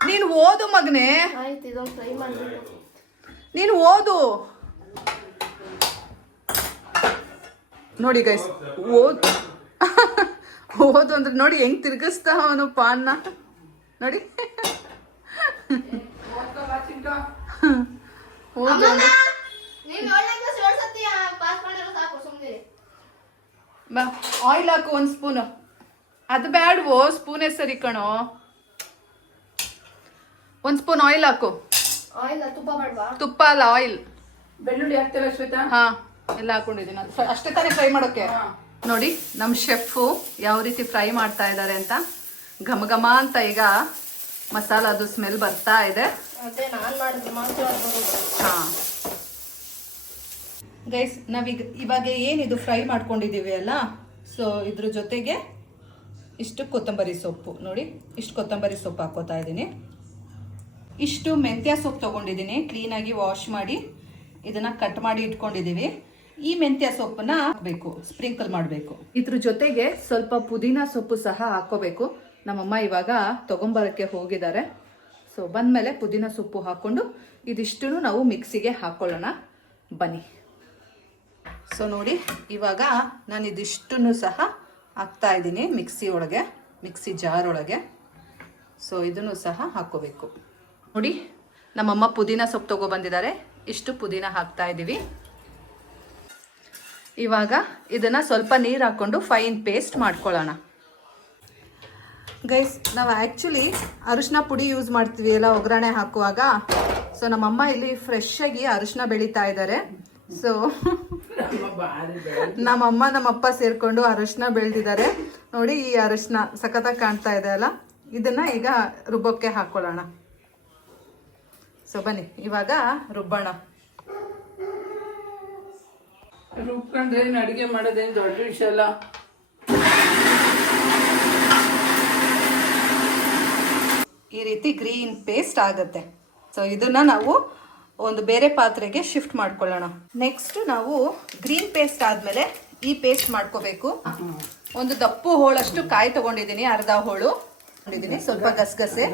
ನೀನು ಓದು ಮಗನೇ, ಆಯ್ತು ಇದೊಂದು ಫ್ರೈ ಮಾಡಬೇಕು. ನೀನು ಓದು. ನೋಡಿ ಗೈಸ್, ಓದು ಅಂದ್ರೆ ನೋಡಿ ಹೆಂಗ್ ತಿರ್ಗಿಸ್ತಾ ಅವನು ಪಾನ್ನ ನೋಡಿ. ಆಯಿಲ್ ಹಾಕು 1 ಸ್ಪೂನು. ಅದು ಬ್ಯಾಡ್ವೋ, ಸ್ಪೂನೇ ಸರಿ ಕಣೋ. 1 ಸ್ಪೂನ್ ಆಯಿಲ್ ಹಾಕು. ತುಪ್ಪ ಅಲ್ಲ, ಆಯಿಲ್. ಬೆಳ್ಳುಳ್ಳಿ ಹಾಕ್ತೇವೆ ಶ್ವೇತಾ? ಎಲ್ಲ ಹಾಕೊಂಡಿದ್ದೀನಿ. ಅಷ್ಟೇ ತಾನೇ ಫ್ರೈ ಮಾಡೋಕೆ. ನೋಡಿ ನಮ್ಮ ಶೆಫು ಯಾವ ರೀತಿ ಫ್ರೈ ಮಾಡ್ತಾ ಇದ್ದಾರೆ ಅಂತ. ಘಮ ಘಮ ಅಂತ ಈಗ ಮಸಾಲದು ಸ್ಮೆಲ್ ಬರ್ತಾ ಇದೆ. ಗೈಸ್, ನಾವೀಗ ಇವಾಗ ಏನಿದು ಫ್ರೈ ಮಾಡ್ಕೊಂಡಿದ್ದೀವಿ ಅಲ್ಲ, ಸೊ ಇದ್ರ ಜೊತೆಗೆ ಇಷ್ಟು ಕೊತ್ತಂಬರಿ ಸೊಪ್ಪು ನೋಡಿ, ಇಷ್ಟು ಕೊತ್ತಂಬರಿ ಸೊಪ್ಪು ಹಾಕೋತಾ ಇದ್ದೀನಿ. ಇಷ್ಟು ಮೆಂತ್ಯ ಸೊಪ್ಪು ತೊಗೊಂಡಿದ್ದೀನಿ, ಕ್ಲೀನಾಗಿ ವಾಶ್ ಮಾಡಿ ಇದನ್ನು ಕಟ್ ಮಾಡಿ ಇಟ್ಕೊಂಡಿದ್ದೀವಿ. ಈ ಮೆಂತ್ಯ ಸೊಪ್ಪನ್ನ ಹಾಕಬೇಕು, ಸ್ಪ್ರಿಂಕಲ್ ಮಾಡಬೇಕು. ಇದ್ರ ಜೊತೆಗೆ ಸ್ವಲ್ಪ ಪುದೀನ ಸೊಪ್ಪು ಸಹ ಹಾಕೋಬೇಕು. ನಮ್ಮಮ್ಮ ಇವಾಗ ತೊಗೊಂಬರಕ್ಕೆ ಹೋಗಿದ್ದಾರೆ. ಸೊ ಬಂದಮೇಲೆ ಪುದೀನ ಸೊಪ್ಪು ಹಾಕ್ಕೊಂಡು ಇದಿಷ್ಟು ನಾವು ಮಿಕ್ಸಿಗೆ ಹಾಕ್ಕೊಳ್ಳೋಣ ಬನ್ನಿ. ಸೊ ನೋಡಿ ಇವಾಗ ನಾನು ಇದಿಷ್ಟನ್ನು ಸಹ ಹಾಕ್ತಾ ಇದ್ದೀನಿ ಮಿಕ್ಸಿ ಜಾರ್ ಒಳಗೆ. ಸೊ ಇದನ್ನು ಸಹ ಹಾಕೋಬೇಕು. ನೋಡಿ ನಮ್ಮಮ್ಮ ಪುದೀನ ಸೊಪ್ಪು ತೊಗೊಬಂದಿದ್ದಾರೆ, ಇಷ್ಟು ಪುದೀನ ಹಾಕ್ತಾ ಇದ್ದೀವಿ. ಇವಾಗ ಇದನ್ನು ಸ್ವಲ್ಪ ನೀರು ಹಾಕ್ಕೊಂಡು ಫೈನ್ ಪೇಸ್ಟ್ ಮಾಡ್ಕೊಳ್ಳೋಣ. ಗೈಸ್, ನಾವು ಆ್ಯಕ್ಚುಲಿ ಅರಿಶಿನ ಪುಡಿ ಯೂಸ್ ಮಾಡ್ತೀವಿ ಎಲ್ಲ ಒಗ್ಗರಣೆ ಹಾಕುವಾಗ. ಸೊ ನಮ್ಮಮ್ಮ ಇಲ್ಲಿ ಫ್ರೆಶ್ ಆಗಿ ಅರಿಶಿನ ಬೆಳೀತಾ ಇದ್ದಾರೆ. ಸೊ ನಮ್ಮಮ್ಮ ನಮ್ಮಪ್ಪ ಸೇರಿಕೊಂಡು ಅರಿಶಿನ ಬೆಳೆದಿದ್ದಾರೆ ನೋಡಿ. ಈ ಅರಿಶಿನ ಸಖತ್ತಾಗಿ ಕಾಣ್ತಾ ಇದೆ ಅಲ್ಲ, ಇದನ್ನು ಈಗ ರುಬ್ಬಕ್ಕೆ ಹಾಕ್ಕೊಳ್ಳೋಣ. ಸೊ ಬನ್ನಿ ಇವಾಗ ರುಬ್ಬೋಣ. ರುಬ್ಕೊಂಡ್ರೆ ಅಡುಗೆ ಮಾಡೋದೇನು ದೊಡ್ಡ ವಿಷಯ ಅಲ್ಲ. ಈ ರೀತಿ ಗ್ರೀನ್ ಪೇಸ್ಟ್ ಆಗುತ್ತೆ. ಸೊ ಇದನ್ನ ನಾವು ಒಂದು ಬೇರೆ ಪಾತ್ರೆಗೆ ಶಿಫ್ಟ್ ಮಾಡ್ಕೊಳ್ಳೋಣ. ನೆಕ್ಸ್ಟ್ ನಾವು ಗ್ರೀನ್ ಪೇಸ್ಟ್ ಆದ್ಮೇಲೆ ಈ ಪೇಸ್ಟ್ ಮಾಡ್ಕೋಬೇಕು. ಒಂದು ದಪ್ಪು ಹೋಳಷ್ಟು ಕಾಯಿ ತಗೊಂಡಿದ್ದೀನಿ, ಅರ್ಧ ಹೋಳು ತಗೊಂಡಿದ್ದೀನಿ, ಸ್ವಲ್ಪ ಗಸಗಸೆ,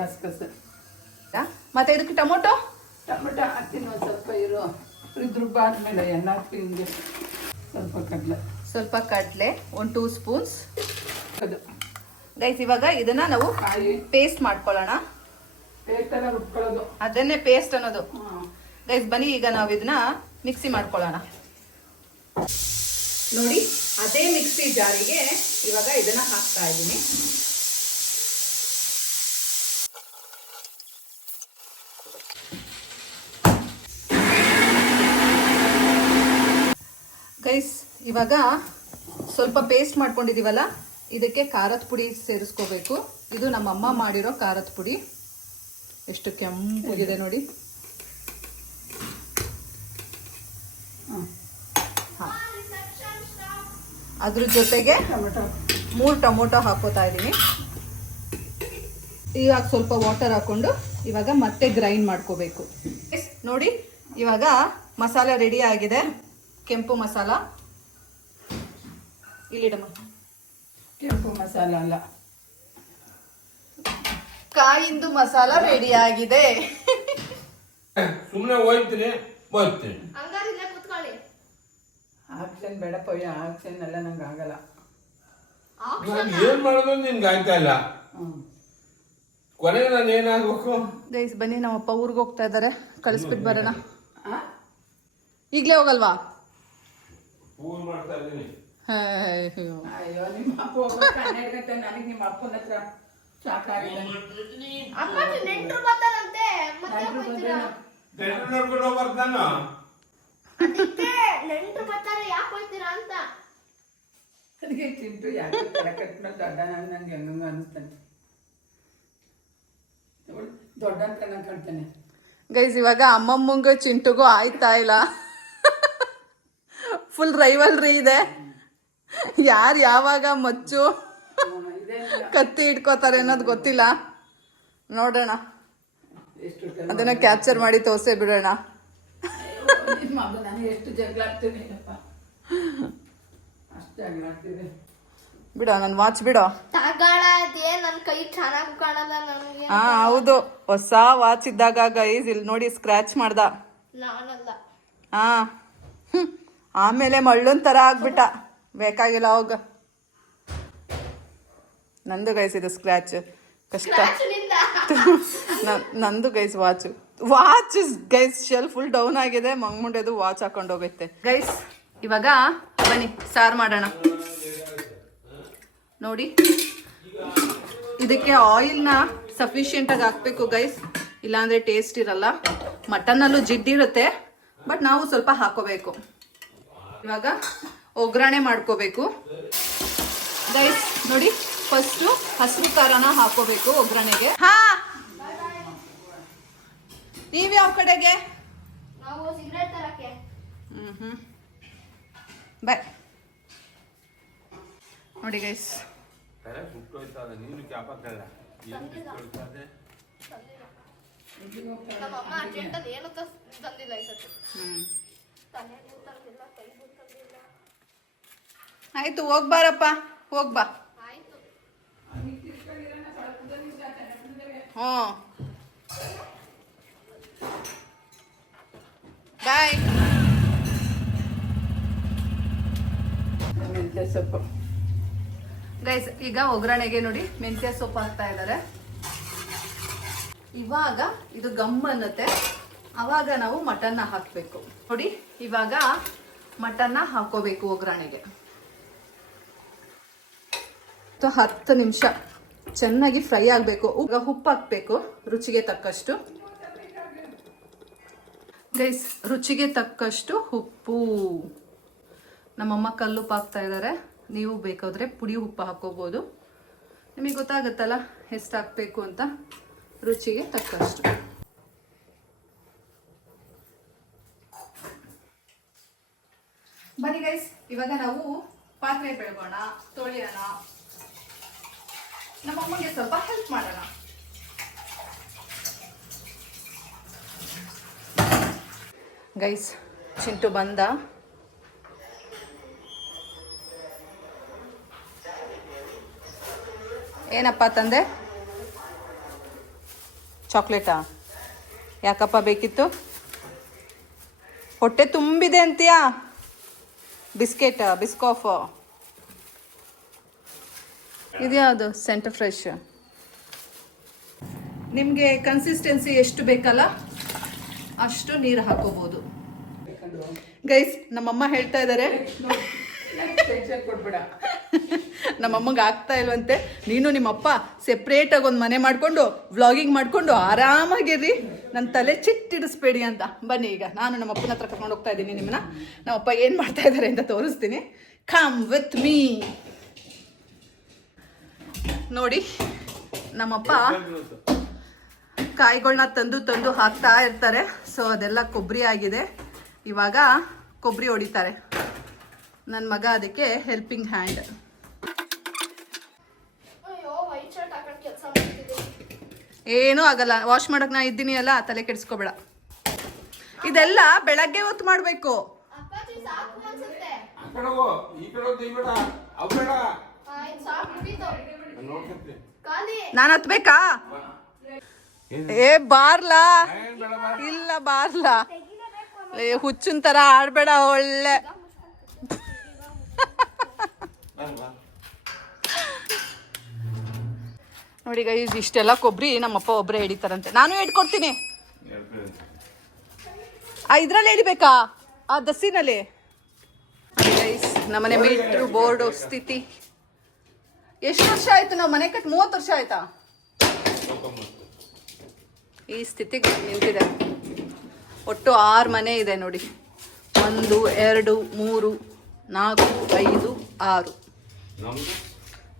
ಮತ್ತೆ ಇದಕ್ಕೆ ಟೊಮೊಟೊ ಹಾಕ್ತೀನಿ. ಒಂದು ಸ್ವಲ್ಪ ಇರು ರುಬ್ಬಾದ್ಮೇಲೆ ಎಲ್ಲ ಹಾಕ್ತೀನಿ. ಸ್ವಲ್ಪ ಕಡಲೆ, ಒಂದು 2 ಸ್ಪೂನ್ಸ್. ಗೈಸ್ ಇವಾಗ ಇದನ್ನ ನಾವು ಪೇಸ್ಟ್ ಮಾಡ್ಕೊಳ್ಳೋಣ. ಅದನ್ನೇ ಪೇಸ್ಟ್ ಅನ್ನೋದು. ಗೈಸ್ ಬನ್ನಿ ಈಗ ನಾವು ಇದನ್ನ ಮಿಕ್ಸಿ ಮಾಡ್ಕೊಳ್ಳೋಣ. ನೋಡಿ ಅದೇ ಮಿಕ್ಸಿ ಜಾರಿಗೆ ಇವಾಗ ಇದನ್ನ ಹಾಕ್ತಾ ಇದ್ದೀನಿ. ಗೈಸ್ ಇವಾಗ ಸ್ವಲ್ಪ ಪೇಸ್ಟ್ ಮಾಡ್ಕೊಂಡಿದೀವಲ್ಲ, ಇದಕ್ಕೆ ಖಾರದ ಪುಡಿ ಸೇರಿಸ್ಕೋಬೇಕು. ಇದು ನಮ್ಮಮ್ಮ ಮಾಡಿರೋ ಖಾರದ ಪುಡಿ. ಎಷ್ಟು ಕೆಂಪಗಿದೆ ನೋಡಿ. ಅದ್ರ ಜೊತೆಗೆ 3 ಟೊಮೊಟೊ ಹಾಕೋತಾ ಇದ್ದೀನಿ. ಇವಾಗ ಸ್ವಲ್ಪ ವಾಟರ್ ಹಾಕೊಂಡು ಇವಾಗ ಮತ್ತೆ ಗ್ರೈಂಡ್ ಮಾಡ್ಕೋಬೇಕು. ನೋಡಿ ಇವಾಗ ಮಸಾಲೆ ರೆಡಿ ಆಗಿದೆ. ಕೆಂಪು ಮಸಾಲ ಇಲ್ಲಿಡಮ್ಮ. ಕೆಂಪು ಮಸಾಲ ಅಲ್ಲ, ಕಾಯಿಂದು ಮಸಾಲ ರೆಡಿ ಆಗಿದೆ. ಸುಮ್ಮನೆ ಹೋಯ್ತೀನಿ. ಆಕ್ಷನ್ ಬೇಡಪ್ಪ, ಆಕ್ಷನ್ ಎಲ್ಲ ನಂಗೆ ಆಗಲ್ಲ. ನಾನು ಏನ್ ಮಾಡೋದು ನಿನ್ಗೆ ಆಯ್ತಾ ಇಲ್ಲ. ಕೊನೆಗೆ ನಾನು ಏನಾಗ್ಬೇಕು? ಗೈಸ್ ಬನ್ನಿ, ನಮ್ಮಪ್ಪ ಊರಿಗೆ ಹೋಗ್ತಾ ಇದ್ದಾರೆ, ಕಳಿಸ್ಬಿಟ್ಟು ಬರೋಣ. ಈಗಲೇ ಹೋಗಲ್ವಾ? ಊರ್ ಮಾಡ್ತಾ ಇದ್ದೀನಿ. ಅಯ್ಯೋ ನಿಮ್ಮ ಅಪ್ಪ ಹೋಗ್ಬೇಕು 12 ಗಂಟೆ. ನನಗೆ ನಿಮ್ಮ ಅಪ್ಪನ ಹತ್ರ ಸಾಕಾಗಿದೆ. ನೆಂಟ್ರು ಬರ್ತಾರಂತೆ, ಮತ್ತೆ ಥಿಯೇಟರ್ ನೋಡ್ಕೊಂಡು ಬರ್ತಾನ. ನೆಂಟ್ರು ಬರ್ತಾರೆ, ಯಾಕೆ ಹೋಗ್ತೀರಾ ಅಂತ. ಅದಕ್ಕೆ ಚಿಂಟು ಯಾಕೆ ಕಟ್ನ ದೊಡ್ಡ ನಂಗೆ ಹೆಂಗ ಅನಿಸ್ತಾನೆ. ದೊಡ್ಡ ಅಂತ ನಾನು ಕಾಣ್ತಾನೆ. ಗೈಸ್ ಇವಾಗ ಅಮ್ಮಮ್ಮಂಗೂ ಚಿಂಟುಗೂ ಆಯ್ತಾ ಇಲ್ಲ. ಫುಲ್ ರೈವಲ್ರಿ ಇದೆ. ಯಾರು ಯಾವಾಗ ಮಚ್ಚು ಕತ್ತಿ ಇಟ್ಕೋತಾರೆ ಅನ್ನೋದು ಗೊತ್ತಿಲ್ಲ. ನೋಡೋಣ, ಅದನ್ನ ಕ್ಯಾಪ್ಚರ್ ಮಾಡಿ ತೋರ್ಸೇ ಬಿಡೋಣ. ನಾನು ಎಷ್ಟು ಜಗಳ ಆಗ್ತೀನಿ ಅಷ್ಟು ಜಗಳ ಆಗ್ತಿದೆ. ಬಿಡೋ, ನನ್ ವಾಚ್ ಬಿಡೋ. ತಗೊಳ್ಳೋದೇ ನನ್ನ ಕೈ ಚೆನ್ನಾಗಿ ಕಾಣಲ್ಲ ನನಗೆ. ಹಾ ಹೌದು, ಹೊಸ ವಾಚ್ ಇದ್ದಾಗ ಗೈಸ್ ಇಲ್ಲಿ ನೋಡಿ ಸ್ಕ್ರಾಚ್ ಮಾಡ್ದ. ನಾನಲ್ಲ. ಹಾ ಆಮೇಲೆ ಮಳ್ಳೊಂದ್ ತರ ಆಗ್ಬಿಟ್ಟ. ಬೇಕಾಗಿಲ್ಲ ಹೋಗ. ನಂದು ಗೈಸ್ ಇದು ಸ್ಕ್ರಾಚ್ ಕಷ್ಟ. ನಂದು guys watch guys shell full down ಆಗಿದೆ. ಮಂಗ್ಮುಂಡೆದು ವಾಚ್ ಹಾಕೊಂಡು ಹೋಗೈತೆ. ಗೈಸ್ ಇವಾಗ ಬನ್ನಿ ಸಾರು ಮಾಡೋಣ. ನೋಡಿ ಇದಕ್ಕೆ ಆಯಿಲ್ನ ಸಫಿಶಿಯೆಂಟ್ ಆಗಿ ಹಾಕ್ಬೇಕು ಗೈಸ್, ಇಲ್ಲಾಂದ್ರೆ ಟೇಸ್ಟ್ ಇರಲ್ಲ. ಮಟನ್ನಲ್ಲೂ ಜಿಡ್ಡಿರುತ್ತೆ, ಬಟ್ ನಾವು ಸ್ವಲ್ಪ ಹಾಕೋಬೇಕು. ಇವಾಗ ಒಗ್ಗರಣೆ ಮಾಡ್ಕೋಬೇಕು ಗೈಸ್. ನೋಡಿ ಫಸ್ಟು ಹಸಿರು ಖಾರನ ಹಾಕೋಬೇಕು ಒಗ್ಗರಣೆಗೆ. ಹಾ ನೀವ್ ಯಾವ ಕಡೆಗೆ? ನಾವು ಸಿಗರೇಟ್ ತರಕ್ಕೆ. ಬಾಯ್. ನೋಡಿ ಗೈಸ್, ನೀನು ಕ್ಯಾಪಲ್ಲ. ನಮ್ಮ ಅಮ್ಮ ಅರ್ಜೆಂಟಲ್ಲಿ ಏನು ತಂದಿಲ್ಲ ಈ ಸತಿ. ತಲೆಗೂ ತಂದಿಲ್ಲ, ಕೈಗೂ ತಂದಿಲ್ಲ. ಆಯ್ತು ಹೋಗ್ಬಾರಪ್ಪ, ಹೋಗ್ಬಾ. ಆಯ್ತು. ಬಾಯ್. ಮೆಂತ್ಯ ಸೊಪ್ಪು ಗೈಸ್ ಈಗ ಒಗ್ಗರಣೆಗೆ ನೋಡಿ ಮೆಂತ್ಯ ಸೊಪ್ಪು ಹಾಕ್ತಾ ಇದ್ದಾರೆ. ಇವಾಗ ಇದು ಗಮ್ ಅನ್ನತ್ತೆ, ಅವಾಗ ನಾವು ಮಟನ್ನ ಹಾಕಬೇಕು. ನೋಡಿ ಇವಾಗ ಮಟನ್ನ ಹಾಕೋಬೇಕು ಒಗ್ಗರಣೆಗೆ. 10 ನಿಮಿಷ ಚೆನ್ನಾಗಿ ಫ್ರೈ ಆಗಬೇಕು. ಈಗ ಉಪ್ಪು ಹಾಕಬೇಕು ರುಚಿಗೆ ತಕ್ಕಷ್ಟು. ಗೈಸ್ ರುಚಿಗೆ ತಕ್ಕಷ್ಟು ಉಪ್ಪು. ನಮ್ಮಮ್ಮ ಕಲ್ಲುಪ್ಪು ಹಾಕ್ತಾ ಇದ್ದಾರೆ. ನೀವು ಬೇಕಾದ್ರೆ ಪುಡಿ ಉಪ್ಪು ಹಾಕೋಬಹುದು. ನಿಮಗೆ ಗೊತ್ತಾಗುತ್ತಲ್ಲ ಎಷ್ಟು ಹಾಕಬೇಕು ಅಂತ. ರುಚಿಗೆ ತಕ್ಕಷ್ಟು. ಬನ್ನಿ ಗೈಸ್, ಇವಾಗ ನಾವು ಪಾತ್ರೆ ಬೆಳಗೋಣ, ತೊಳೆಯೋಣ. ನಮ್ಮಮ್ಮಗೆ ಸ್ವಲ್ಪ ಹೆಲ್ಪ್ ಮಾಡೋಣ. ಗೈಸ್ ಚಿಂಟು ಬಂದ. ಏನಪ್ಪ ತಂದೆ? ಚಾಕ್ಲೇಟಾ? ಯಾಕಪ್ಪ ಬೇಕಿತ್ತು? ಹೊಟ್ಟೆ ತುಂಬಿದೆ ಅಂತೀಯಾ? ಬಿಸ್ಕಾಫ್ ಇದ್ಯಾವುದು? Centre fresh. ನಿಮಗೆ ಕನ್ಸಿಸ್ಟೆನ್ಸಿ ಎಷ್ಟು ಬೇಕಲ್ಲ ಅಷ್ಟು ನೀರು ಹಾಕೋಬಹುದು. ಗೈಸ್ ನಮ್ಮಮ್ಮ ಹೇಳ್ತಾ ಇದ್ದಾರೆ, ಟೆನ್ಷನ್ ಕೊಡ್ಬೇಡ. ನಮ್ಮಮ್ಮಂಗೆ ಆಗ್ತಾ ಇಲ್ವಂತೆ. ನೀನು ನಿಮ್ಮಪ್ಪ ಸೆಪ್ರೇಟಾಗಿ ಒಂದು ಮನೆ ಮಾಡಿಕೊಂಡು ವ್ಲಾಗಿಂಗ್ ಮಾಡಿಕೊಂಡು ಆರಾಮಾಗಿರ್ರಿ, ನನ್ನ ತಲೆ ಚಿಟ್ಟಿಡಿಸ್ಬೇಡಿ ಅಂತ. ಬನ್ನಿ ಈಗ ನಾನು ನಮ್ಮಪ್ಪನ ಹತ್ರ ಕರ್ಕೊಂಡು ಹೋಗ್ತಾ ಇದ್ದೀನಿ ನಿಮ್ಮನ್ನ. ನಮ್ಮಪ್ಪ ಏನು ಮಾಡ್ತಾ ಇದ್ದಾರೆ ಅಂತ ತೋರಿಸ್ತೀನಿ. Come with me. ನೋಡಿ ನಮ್ಮಪ್ಪ ಕಾಯಿಗಳನ್ನ ತಂದು ಹಾಕ್ತಾ ಇರ್ತಾರೆ. ಸೊ ಅದೆಲ್ಲ ಕೊಬ್ಬರಿ ಆಗಿದೆ. ಇವಾಗ ಕೊಬ್ಬರಿ ಹೊಡಿತಾರೆ. ನನ್ನ ಮಗ ಅದಕ್ಕೆ ಹೆಲ್ಪಿಂಗ್ ಹ್ಯಾಂಡ್. ಅಯ್ಯೋ ವೈಟ್ ಶರ್ಟ್ ಹಾಕೊಂಡು ಕೆಲಸ ಮಾಡ್ತಿದ್ದೆ. ಏನೂ ಆಗಲ್ಲ, ವಾಶ್ ಮಾಡಕ್ ನಾ ಇದ್ದೀನಿ ಅಲ್ಲ, ತಲೆ ಕೆಡಿಸ್ಕೋಬೇಡ. ಇದೆಲ್ಲ ಬೆಳಗ್ಗೆ ಹೊತ್ತು ಮಾಡಬೇಕು. ಅಪ್ಪಾಜಿ ಸಾಕು ಅನ್ಸುತ್ತೆ. ಆ ಕಡೆ ಹೋಗು, ಈ ಕಡೆ ಹೋಗಿ ಬೇಡ, ಅವ್ ಬೇಡ. ಆಯ್ತು ಸಾಕು ಮುಗೀತು. ನಾನ್ ನೋಡ್ಕೊತೀನಿ. ಖಾಲಿ. ನಾನು ಹತ್ಬೇಕಾ? ಏ ಬಾರ್ಲಾ? ಏನ್ ಬೇಡ ಬಾ. ಇಲ್ಲ ಬಾರ್ಲಾ. ಹುಚ್ಚಿನ ತರ ಆಡ್ಬೇಡ. ಒಳ್ಳೆ ಬಾ, ಬಾ. ನೋಡಿ ಗೈಸ್, ಇಷ್ಟೆಲ್ಲ ಕೊಬ್ಬರಿ ನಮ್ಮಪ್ಪ ಒಬ್ಬರೇ ಹಿಡಿತಾರಂತೆ. ನಾನು ಹಿಡ್ಕೊಡ್ತೀನಿ. ಇದ್ರಲ್ಲಿ ಹಿಡಿಬೇಕಾ? ಆ ದಸಿನಲ್ಲಿ. ಗೈಸ್ ನಮ್ಮನೆ ಮೀಟ್ರು ಬೋರ್ಡು ಸ್ಥಿತಿ ಎಷ್ಟು ವರ್ಷ ಆಯ್ತು? ನಾವು ಮನೆ ಕಟ್ಟಿ 30 ವರ್ಷ ಆಯ್ತಾ? ಈ ಸ್ಥಿತಿಗೆ ನಿಂತಿದೆ. ಒಟ್ಟು 6 ಮನೆ ಇದೆ ನೋಡಿ. 1 2 3 4 5 6.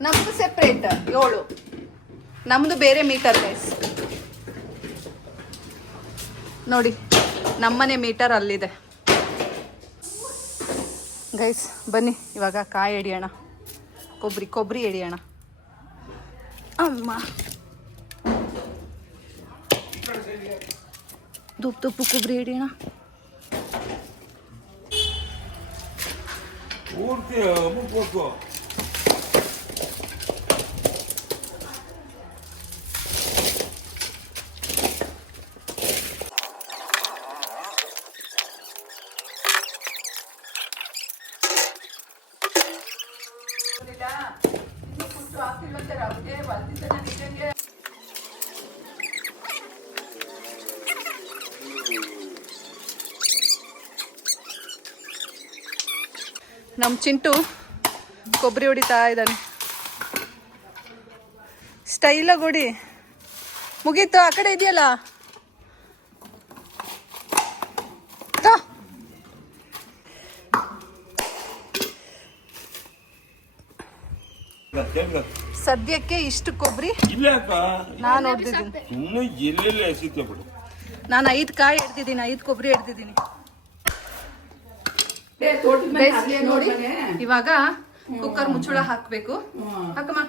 ನಮ್ದು ಸೆಪ್ರೇಟ್ 7. ನಮ್ದು ಬೇರೆ ಮೀಟರ್ ಗೈಸ್. ನೋಡಿ ನಮ್ಮನೆ ಮೀಟರ್ ಅಲ್ಲಿದೆ ಗೈಸ್. ಬನ್ನಿ ಇವಾಗ ಕಾಯಿ ಹಿಡಿಯೋಣ. ಕೊಬ್ಬರಿ ಹಿಡಿಯೋಣ. ಅಮ್ಮ ತುಪ್ಪು ಕೊಬ್ಬರಿ ಹಿಡಿಯೋಣ. ಪೂರ್ತಿ ಮುಗ್ಬೇಕು. ನಮ್ಮ ಚಿಂಟು ಕೊಬ್ಬರಿ ಹೊಡಿತಾ ಇದ್ದಾನೆ. ಸ್ಟೈಲಾಗಿ ಹೊಡಿ. ಮುಗೀತು. ಆ ಕಡೆ ಇದೆಯಲ್ಲ, ಸದ್ಯಕ್ಕೆ ಇಷ್ಟು ಕೊಬ್ಬರಿ ನಾನು ಹೊಡೆದಿದ್ದೀನಿ. ನಾನು 5 ಕಾಯಿ ಹಿಡ್ದಿದ್ದೀನಿ, 5 ಕೊಬ್ಬರಿ ಹಿಡ್ದಿದ್ದೀನಿ. ನೋಡಿ ಇವಾಗ ಕುಕ್ಕರ್ ಮುಚ್ಚಳ ಹಾಕ್ಬೇಕು. ಹಾಕಮ್ಮ.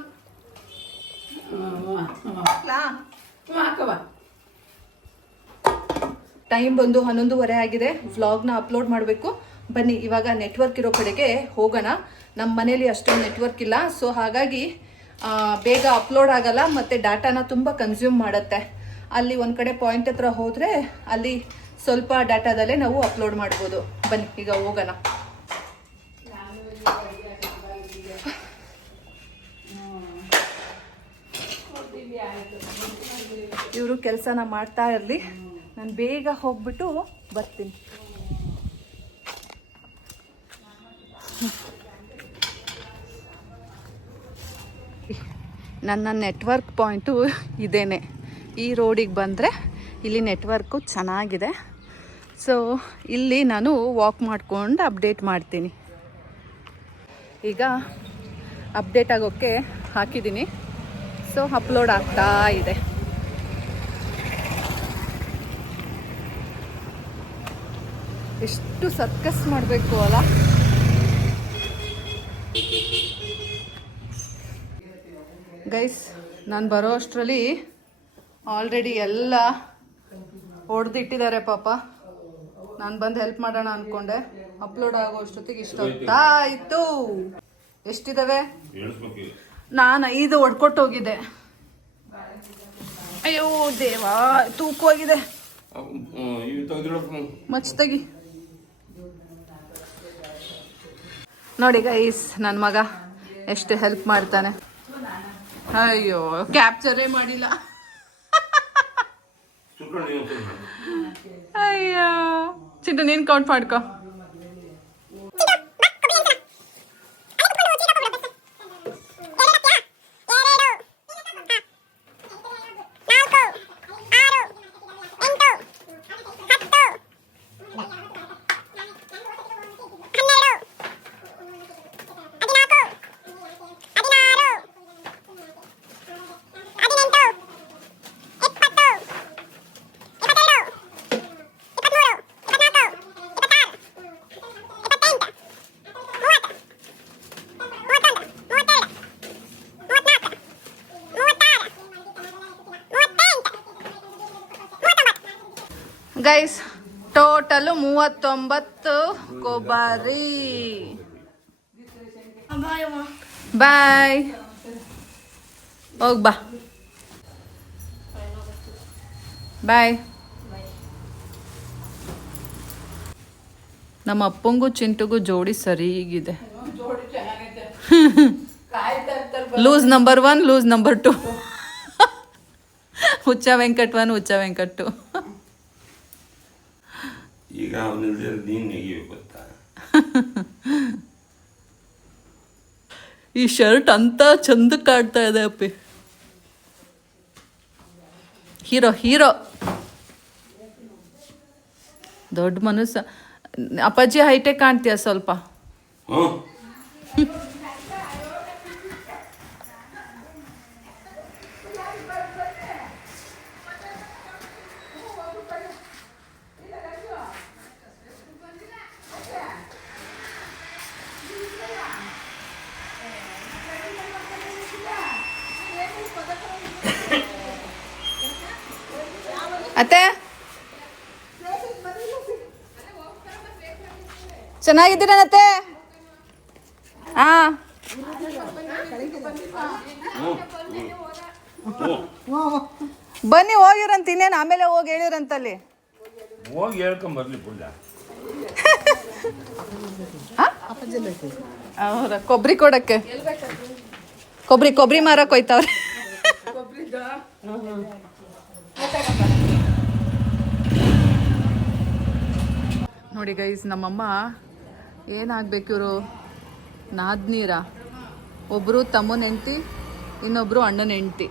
ಟೈಮ್ ಬಂದು 11:30 ಆಗಿದೆ. ವ್ಲಾಗ್ನ ಅಪ್ಲೋಡ್ ಮಾಡಬೇಕು. ಬನ್ನಿ ಇವಾಗ ನೆಟ್ವರ್ಕ್ ಇರೋ ಕಡೆಗೆ ಹೋಗೋಣ. ನಮ್ಮ ಮನೇಲಿ ಅಷ್ಟೊಂದು ನೆಟ್ವರ್ಕ್ ಇಲ್ಲ. ಸೊ ಹಾಗಾಗಿ ಬೇಗ ಅಪ್ಲೋಡ್ ಆಗಲ್ಲ ಮತ್ತು ಡಾಟಾನ ತುಂಬ ಕನ್ಸ್ಯೂಮ್ ಮಾಡುತ್ತೆ. ಅಲ್ಲಿ ಒಂದು ಕಡೆ ಪಾಯಿಂಟ್ ಹತ್ರ ಹೋದರೆ ಅಲ್ಲಿ ಸ್ವಲ್ಪ ಡಾಟಾದಲ್ಲೇ ನಾವು ಅಪ್ಲೋಡ್ ಮಾಡ್ಬೋದು. ಬನ್ನಿ ಈಗ ಹೋಗೋಣ. ಇವರು ಕೆಲಸನ ಮಾಡ್ತಾ ಇರಲಿ, ನಾನು ಬೇಗ ಹೋಗ್ಬಿಟ್ಟು ಬರ್ತೀನಿ. ನನ್ನ ನೆಟ್ವರ್ಕ್ ಪಾಯಿಂಟು ಇದೇನೆ. ಈ ರೋಡಿಗೆ ಬಂದರೆ ಇಲ್ಲಿ ನೆಟ್ವರ್ಕು ಚೆನ್ನಾಗಿದೆ. ಸೊ ಇಲ್ಲಿ ನಾನು ವಾಕ್ ಮಾಡ್ಕೊಂಡು ಅಪ್ಡೇಟ್ ಮಾಡ್ತೀನಿ. ಈಗ ಅಪ್ಡೇಟ್ ಆಗೋಕ್ಕೆ ಹಾಕಿದ್ದೀನಿ. ಸೊ ಅಪ್ಲೋಡ್ ಆಗ್ತಾ ಇದೆ. ಎಷ್ಟು ಸರ್ಕಸ್ ಮಾಡಬೇಕು ಅಲ್ಲ. ಗೈಸ್ ನಾನು ಬರೋ ಅಷ್ಟರಲ್ಲಿ ಆಲ್ರೆಡಿ ಎಲ್ಲ ಹೊಡೆದಿಟ್ಟಿದ್ದಾರೆ ಪಾಪ. ನಾನು ಬಂದು ಹೆಲ್ಪ್ ಮಾಡೋಣ ಅನ್ಕೊಂಡೆ. ಅಪ್ಲೋಡ್ ಆಗೋ ಅಷ್ಟೊತ್ತಿಗೆ ಇಷ್ಟೊತ್ತಾಯ್ತು. ಎಷ್ಟಿದಾವೆ? ನಾನು 5 ಒಡ್ಕೊಟ್ಟು ಹೋಗಿದ್ದೆ. ಅಯ್ಯೋ ದೇವಾ, ತೂಕವಾಗಿದೆ. ಮಚ್ ತೆಗಿ. ನೋಡಿ ಗೈಸ್, ನನ್ನ ಮಗ ಎಷ್ಟು ಹೆಲ್ಪ್ ಮಾಡ್ತಾನೆ. ಅಯ್ಯೋ ಕ್ಯಾಪ್ಚರೇ ಮಾಡಿಲ್ಲ. ಅಯ್ಯೋ ಚಿಂಟು, ನೀನು ಕೌಂಟ್ ಮಾಡ್ಕೊ. ಗೈಸ್, ಟೋಟಲು 39 ಕೊಬ್ಬರಿ. ಬಾಯ್, ಹೋಗ್ ಬಾ. ಬಾಯ್. ನಮ್ಮ ಅಪ್ಪಂಗೂ ಚಿಂಟುಗೂ ಜೋಡಿ ಸರಿಗಿದೆ. ಜೋಡಿ ಚೆನ್ನಾಗೈತೆ. ಕಾಯ್ತಾ ಇರ್ತಾರೆ. Loose number 1, loose number 2. Huccha Venkat 1, Huccha Venkat 2. ಈಗ ಅವನಿಲ್ದೇ ನೀನು ನೆಗಿಬೇಕು ಗೊತ್ತಾ? ಈ ಶರ್ಟ್ ಅಂತ ಚಂದ ಕಾಡ್ತಾ ಇದೆ ಅಪ್ಪಿ. ಹೀರೋ ಹೀರೋ, ದೊಡ್ಡ ಮನಸ್ಸು. ಅಪ್ಪಾಜಿ ಹೈಟೇ ಕಾಣ್ತೀಯ ಸ್ವಲ್ಪ. ಹ್ಞೂ. ಅತ್ತೆ ಚೆನ್ನಾಗಿದ್ದೀರನತ್ತೆ? ಹಾ, ಬನ್ನಿ ಹೋಗಿರಂತ. ಇನ್ನೇನು ಆಮೇಲೆ ಹೋಗಿ ಹೇಳಿರಂತಲ್ಲಿ. ಹೋಗಿ ಹೇಳ್ಕೊಂಬರ್ಲಿ ಪುಲ್ಲ. ಅವರ ಕೊಬ್ಬರಿ ಕೊಡಕ್ಕೆ, ಕೊಬ್ಬರಿ ಮಾರಕ್ಕೆ ಹೋಯ್ತವ್ರೆ. ನೋಡಿ ಗೈಸ್, ನಮ್ಮಮ್ಮ ಏನಾಗಬೇಕು ಇವರು, ನಾದ್ನೀರ. ಒಬ್ಬರು ತಮ್ಮನ ಹೆಂಡ್ತಿ, ಇನ್ನೊಬ್ಬರು ಅಣ್ಣನ ಹೆಂಡ್ತಿ.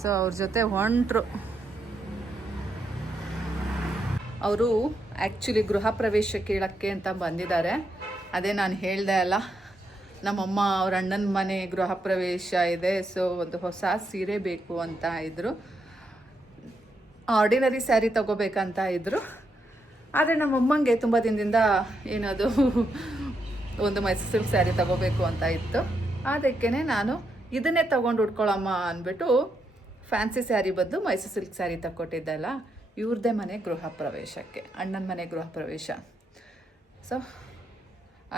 ಸೊ ಅವ್ರ ಜೊತೆ ಹೊಂಟ್ರು. ಅವರು ಆ್ಯಕ್ಚುಲಿ ಗೃಹ ಪ್ರವೇಶ ಕೇಳಕ್ಕೆ ಅಂತ ಬಂದಿದ್ದಾರೆ. ಅದೇ ನಾನು ಹೇಳ್ದೆ ಅಲ್ಲ, ನಮ್ಮಮ್ಮ ಅವ್ರ ಅಣ್ಣನ ಮನೆ ಗೃಹ ಪ್ರವೇಶ ಇದೆ. ಸೊ ಒಂದು ಹೊಸ ಸೀರೆ ಬೇಕು ಅಂತ ಇದ್ದರು. ಆರ್ಡಿನರಿ ಸ್ಯಾರಿ ತಗೋಬೇಕಂತ ಇದ್ದರು. ಆದರೆ ನಮ್ಮಮ್ಮಂಗೆ ತುಂಬ ದಿನದಿಂದ ಏನದು ಒಂದು ಮೈಸೂರು ಸಿಲ್ಕ್ ಸ್ಯಾರಿ ತಗೋಬೇಕು ಅಂತ ಇತ್ತು. ಅದಕ್ಕೇ ನಾನು ಇದನ್ನೇ ತೊಗೊಂಡು ಉಟ್ಕೊಳ್ಳಮ್ಮ ಅಂದ್ಬಿಟ್ಟು ಫ್ಯಾನ್ಸಿ ಸ್ಯಾರಿ ಬದಲು ಮೈಸೂರು ಸಿಲ್ಕ್ ಸ್ಯಾರಿ ತಗೊಟ್ಟಿದ್ದೆ ಅಲ್ಲ. ಇವ್ರದ್ದೇ ಮನೆ ಗೃಹ ಪ್ರವೇಶಕ್ಕೆ, ಅಣ್ಣನ ಮನೆ ಗೃಹ ಪ್ರವೇಶ. ಸೊ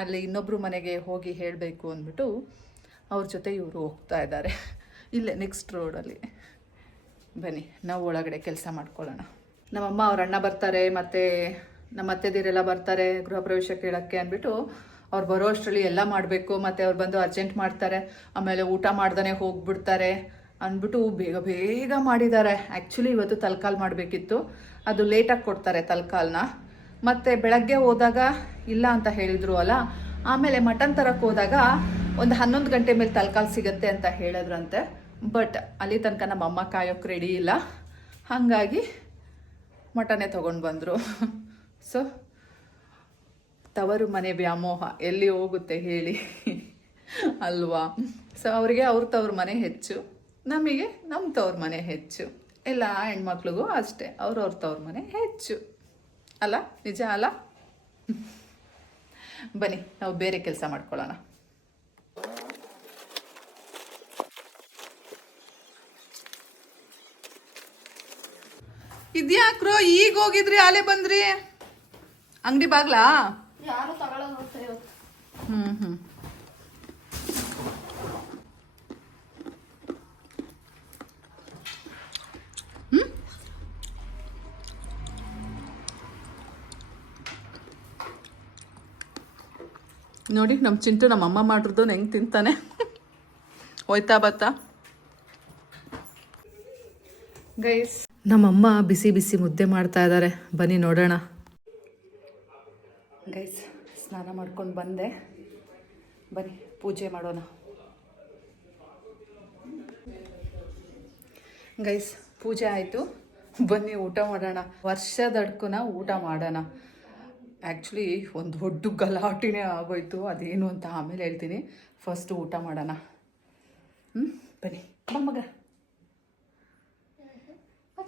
ಅಲ್ಲಿ ಇನ್ನೊಬ್ಬರು ಮನೆಗೆ ಹೋಗಿ ಹೇಳಬೇಕು ಅಂದ್ಬಿಟ್ಟು ಅವ್ರ ಜೊತೆ ಇವರು ಹೋಗ್ತಾ ಇದ್ದಾರೆ. ಇಲ್ಲೇ ನೆಕ್ಸ್ಟ್ ರೋಡಲ್ಲಿ. ಬನ್ನಿ ನಾವು ಒಳಗಡೆ ಕೆಲಸ ಮಾಡ್ಕೊಳ್ಳೋಣ. ನಮ್ಮಮ್ಮ ಅವ್ರ ಅಣ್ಣ ಬರ್ತಾರೆ, ಮತ್ತು ನಮ್ಮ ಅತ್ತೆದಿರೆಲ್ಲ ಬರ್ತಾರೆ ಗೃಹ ಪ್ರವೇಶ ಕೇಳೋಕ್ಕೆ ಅಂದ್ಬಿಟ್ಟು. ಅವ್ರು ಬರೋ ಅಷ್ಟರಲ್ಲಿ ಎಲ್ಲ ಮಾಡಬೇಕು, ಮತ್ತು ಅವ್ರು ಬಂದು ಅರ್ಜೆಂಟ್ ಮಾಡ್ತಾರೆ, ಆಮೇಲೆ ಊಟ ಮಾಡ್ದೇ ಹೋಗ್ಬಿಡ್ತಾರೆ ಅಂದ್ಬಿಟ್ಟು ಬೇಗ ಬೇಗ ಮಾಡಿದ್ದಾರೆ. ಆ್ಯಕ್ಚುಲಿ ಇವತ್ತು ತಲ್ಕಾಲ್ ಮಾಡಬೇಕಿತ್ತು, ಅದು ಲೇಟಾಗಿ ಕೊಡ್ತಾರೆ ತಲ್ಕಾಲ್ನ. ಮತ್ತು ಬೆಳಗ್ಗೆ ಹೋದಾಗ ಇಲ್ಲ ಅಂತ ಹೇಳಿದ್ರು ಅಲ್ಲ, ಆಮೇಲೆ ಮಟನ್ ತರಕ್ಕೆ ಹೋದಾಗ ಒಂದು 11 ಗಂಟೆ ಮೇಲೆ ತಲ್ಕಾಲ್ ಸಿಗುತ್ತೆ ಅಂತ ಹೇಳಿದ್ರಂತೆ. ಬಟ್ ಅಲ್ಲಿ ತನಕ ನಮ್ಮ ಅಮ್ಮ ಕಾಯೋಕ್ಕೆ ರೆಡಿ ಇಲ್ಲ, ಹಾಗಾಗಿ ಮಟನೇ ತೊಗೊಂಡು ಬಂದರು. ಸೊ ತವರು ಮನೆ ವ್ಯಾಮೋಹ ಎಲ್ಲಿ ಹೋಗುತ್ತೆ ಹೇಳಿ ಅಲ್ವಾ? ಸೊ ಅವರಿಗೆ ಅವ್ರ ತವ್ರ ಮನೆ ಹೆಚ್ಚು, ನಮಗೆ ನಮ್ಮ ತವ್ರ ಮನೆ ಹೆಚ್ಚು. ಎಲ್ಲ ಹೆಣ್ಮಕ್ಳಿಗೂ ಅಷ್ಟೇ, ಅವ್ರವ್ರ ತವ್ರ ಮನೆ ಹೆಚ್ಚು ಅಲ್ಲ? ನಿಜ ಅಲ್ಲ? ಬನ್ನಿ ನಾವು ಬೇರೆ ಕೆಲಸ ಮಾಡ್ಕೊಳ್ಳೋಣ. ಇದ್ಯಾಕ್ರೋ ಈಗ ಹೋಗಿದ್ರಿ ಆಲೆ ಬಂದ್ರಿ ಅಂಗಡಿ ಬಾಗ್ಲಾ? ಯಾರು ತಗೊಳ್ಳೋದು ಅಂತ ಇವತ್ತು. ಹ್ಮ್ ನೋಡಿ ನಮ್ಮ ಚಿಂಟು ನಮ್ಮ ಅಮ್ಮ ಮಾಡಿರೋದು ಹೆಂಗೆ ತಿಂತಾನೆ. ಹೋಯ್ತಾ ಬತ್ತಾ ಗೈಸ್, ನಮ್ಮಮ್ಮ ಬಿಸಿ ಬಿಸಿ ಮುದ್ದೆ ಮಾಡ್ತಾ ಇದ್ದಾರೆ, ಬನ್ನಿ ನೋಡೋಣ. ಗೈಸ್ ಸ್ನಾನ ಮಾಡ್ಕೊಂಡು ಬಂದೆ, ಬನ್ನಿ ಪೂಜೆ ಮಾಡೋಣ. ಗೈಸ್ ಪೂಜೆ ಆಯಿತು, ಬನ್ನಿ ಊಟ ಮಾಡೋಣ. ವರ್ಷದಡ್ಕುನ ಊಟ ಮಾಡೋಣ. ಆ್ಯಕ್ಚುಲಿ ಒಂದು ದೊಡ್ಡ ಗಲಾಟೆನೇ ಆಗೋಯ್ತು, ಅದೇನು ಅಂತ ಆಮೇಲೆ ಹೇಳ್ತೀನಿ. ಫಸ್ಟು ಊಟ ಮಾಡೋಣ. ಬನ್ನಿ ಬಾ ಮಗ,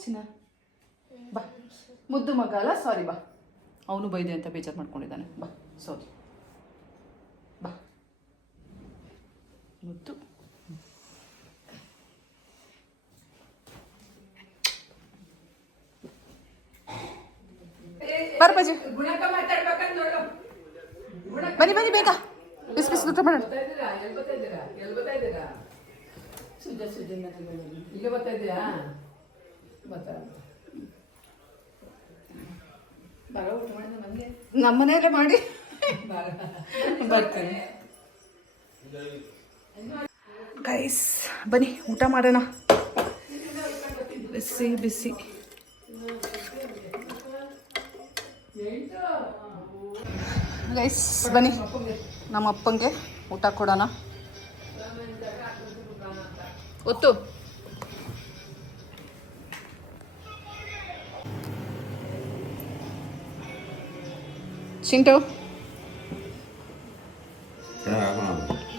ಚಿನ್ನ ಬಾ. ಮುದ್ದು ಮಗ ಅಲ್ಲ, ಸಾರಿ ಬಾ. ಅವನು ಬೈದೆ ಅಂತ ಬೇಜಾರು ಮಾಡ್ಕೊಂಡಿದ್ದಾನೆ. ಬಾ ಸಾರಿ, ಬಾ ಮುದ್ದು. ಬರ್ಬಜಿ ಬನ್ನಿ ಬನ್ನಿ ಬೇಗ, ಬಿಸಿ ಬಿಸಿ ಊಟ ಮಾಡೋಣ. ಈಗ ಬರ್ತಾ ಇದೆಯಾ? ನಮ್ಮ ಮನೆಯಲ್ಲೇ ಮಾಡಿ ಬರ್ತೀನಿ. ಗೈಸ್ ಬನ್ನಿ ಊಟ ಮಾಡೋಣ, ಬಿಸಿ ಬಿಸಿ. ಗೈಸ್ ಬನ್ನಿ ನಮ್ಮ ಅಪ್ಪಂಗೆ ಊಟ ಕೊಡೋಣ. ಒತ್ತು ಚಿಂಟು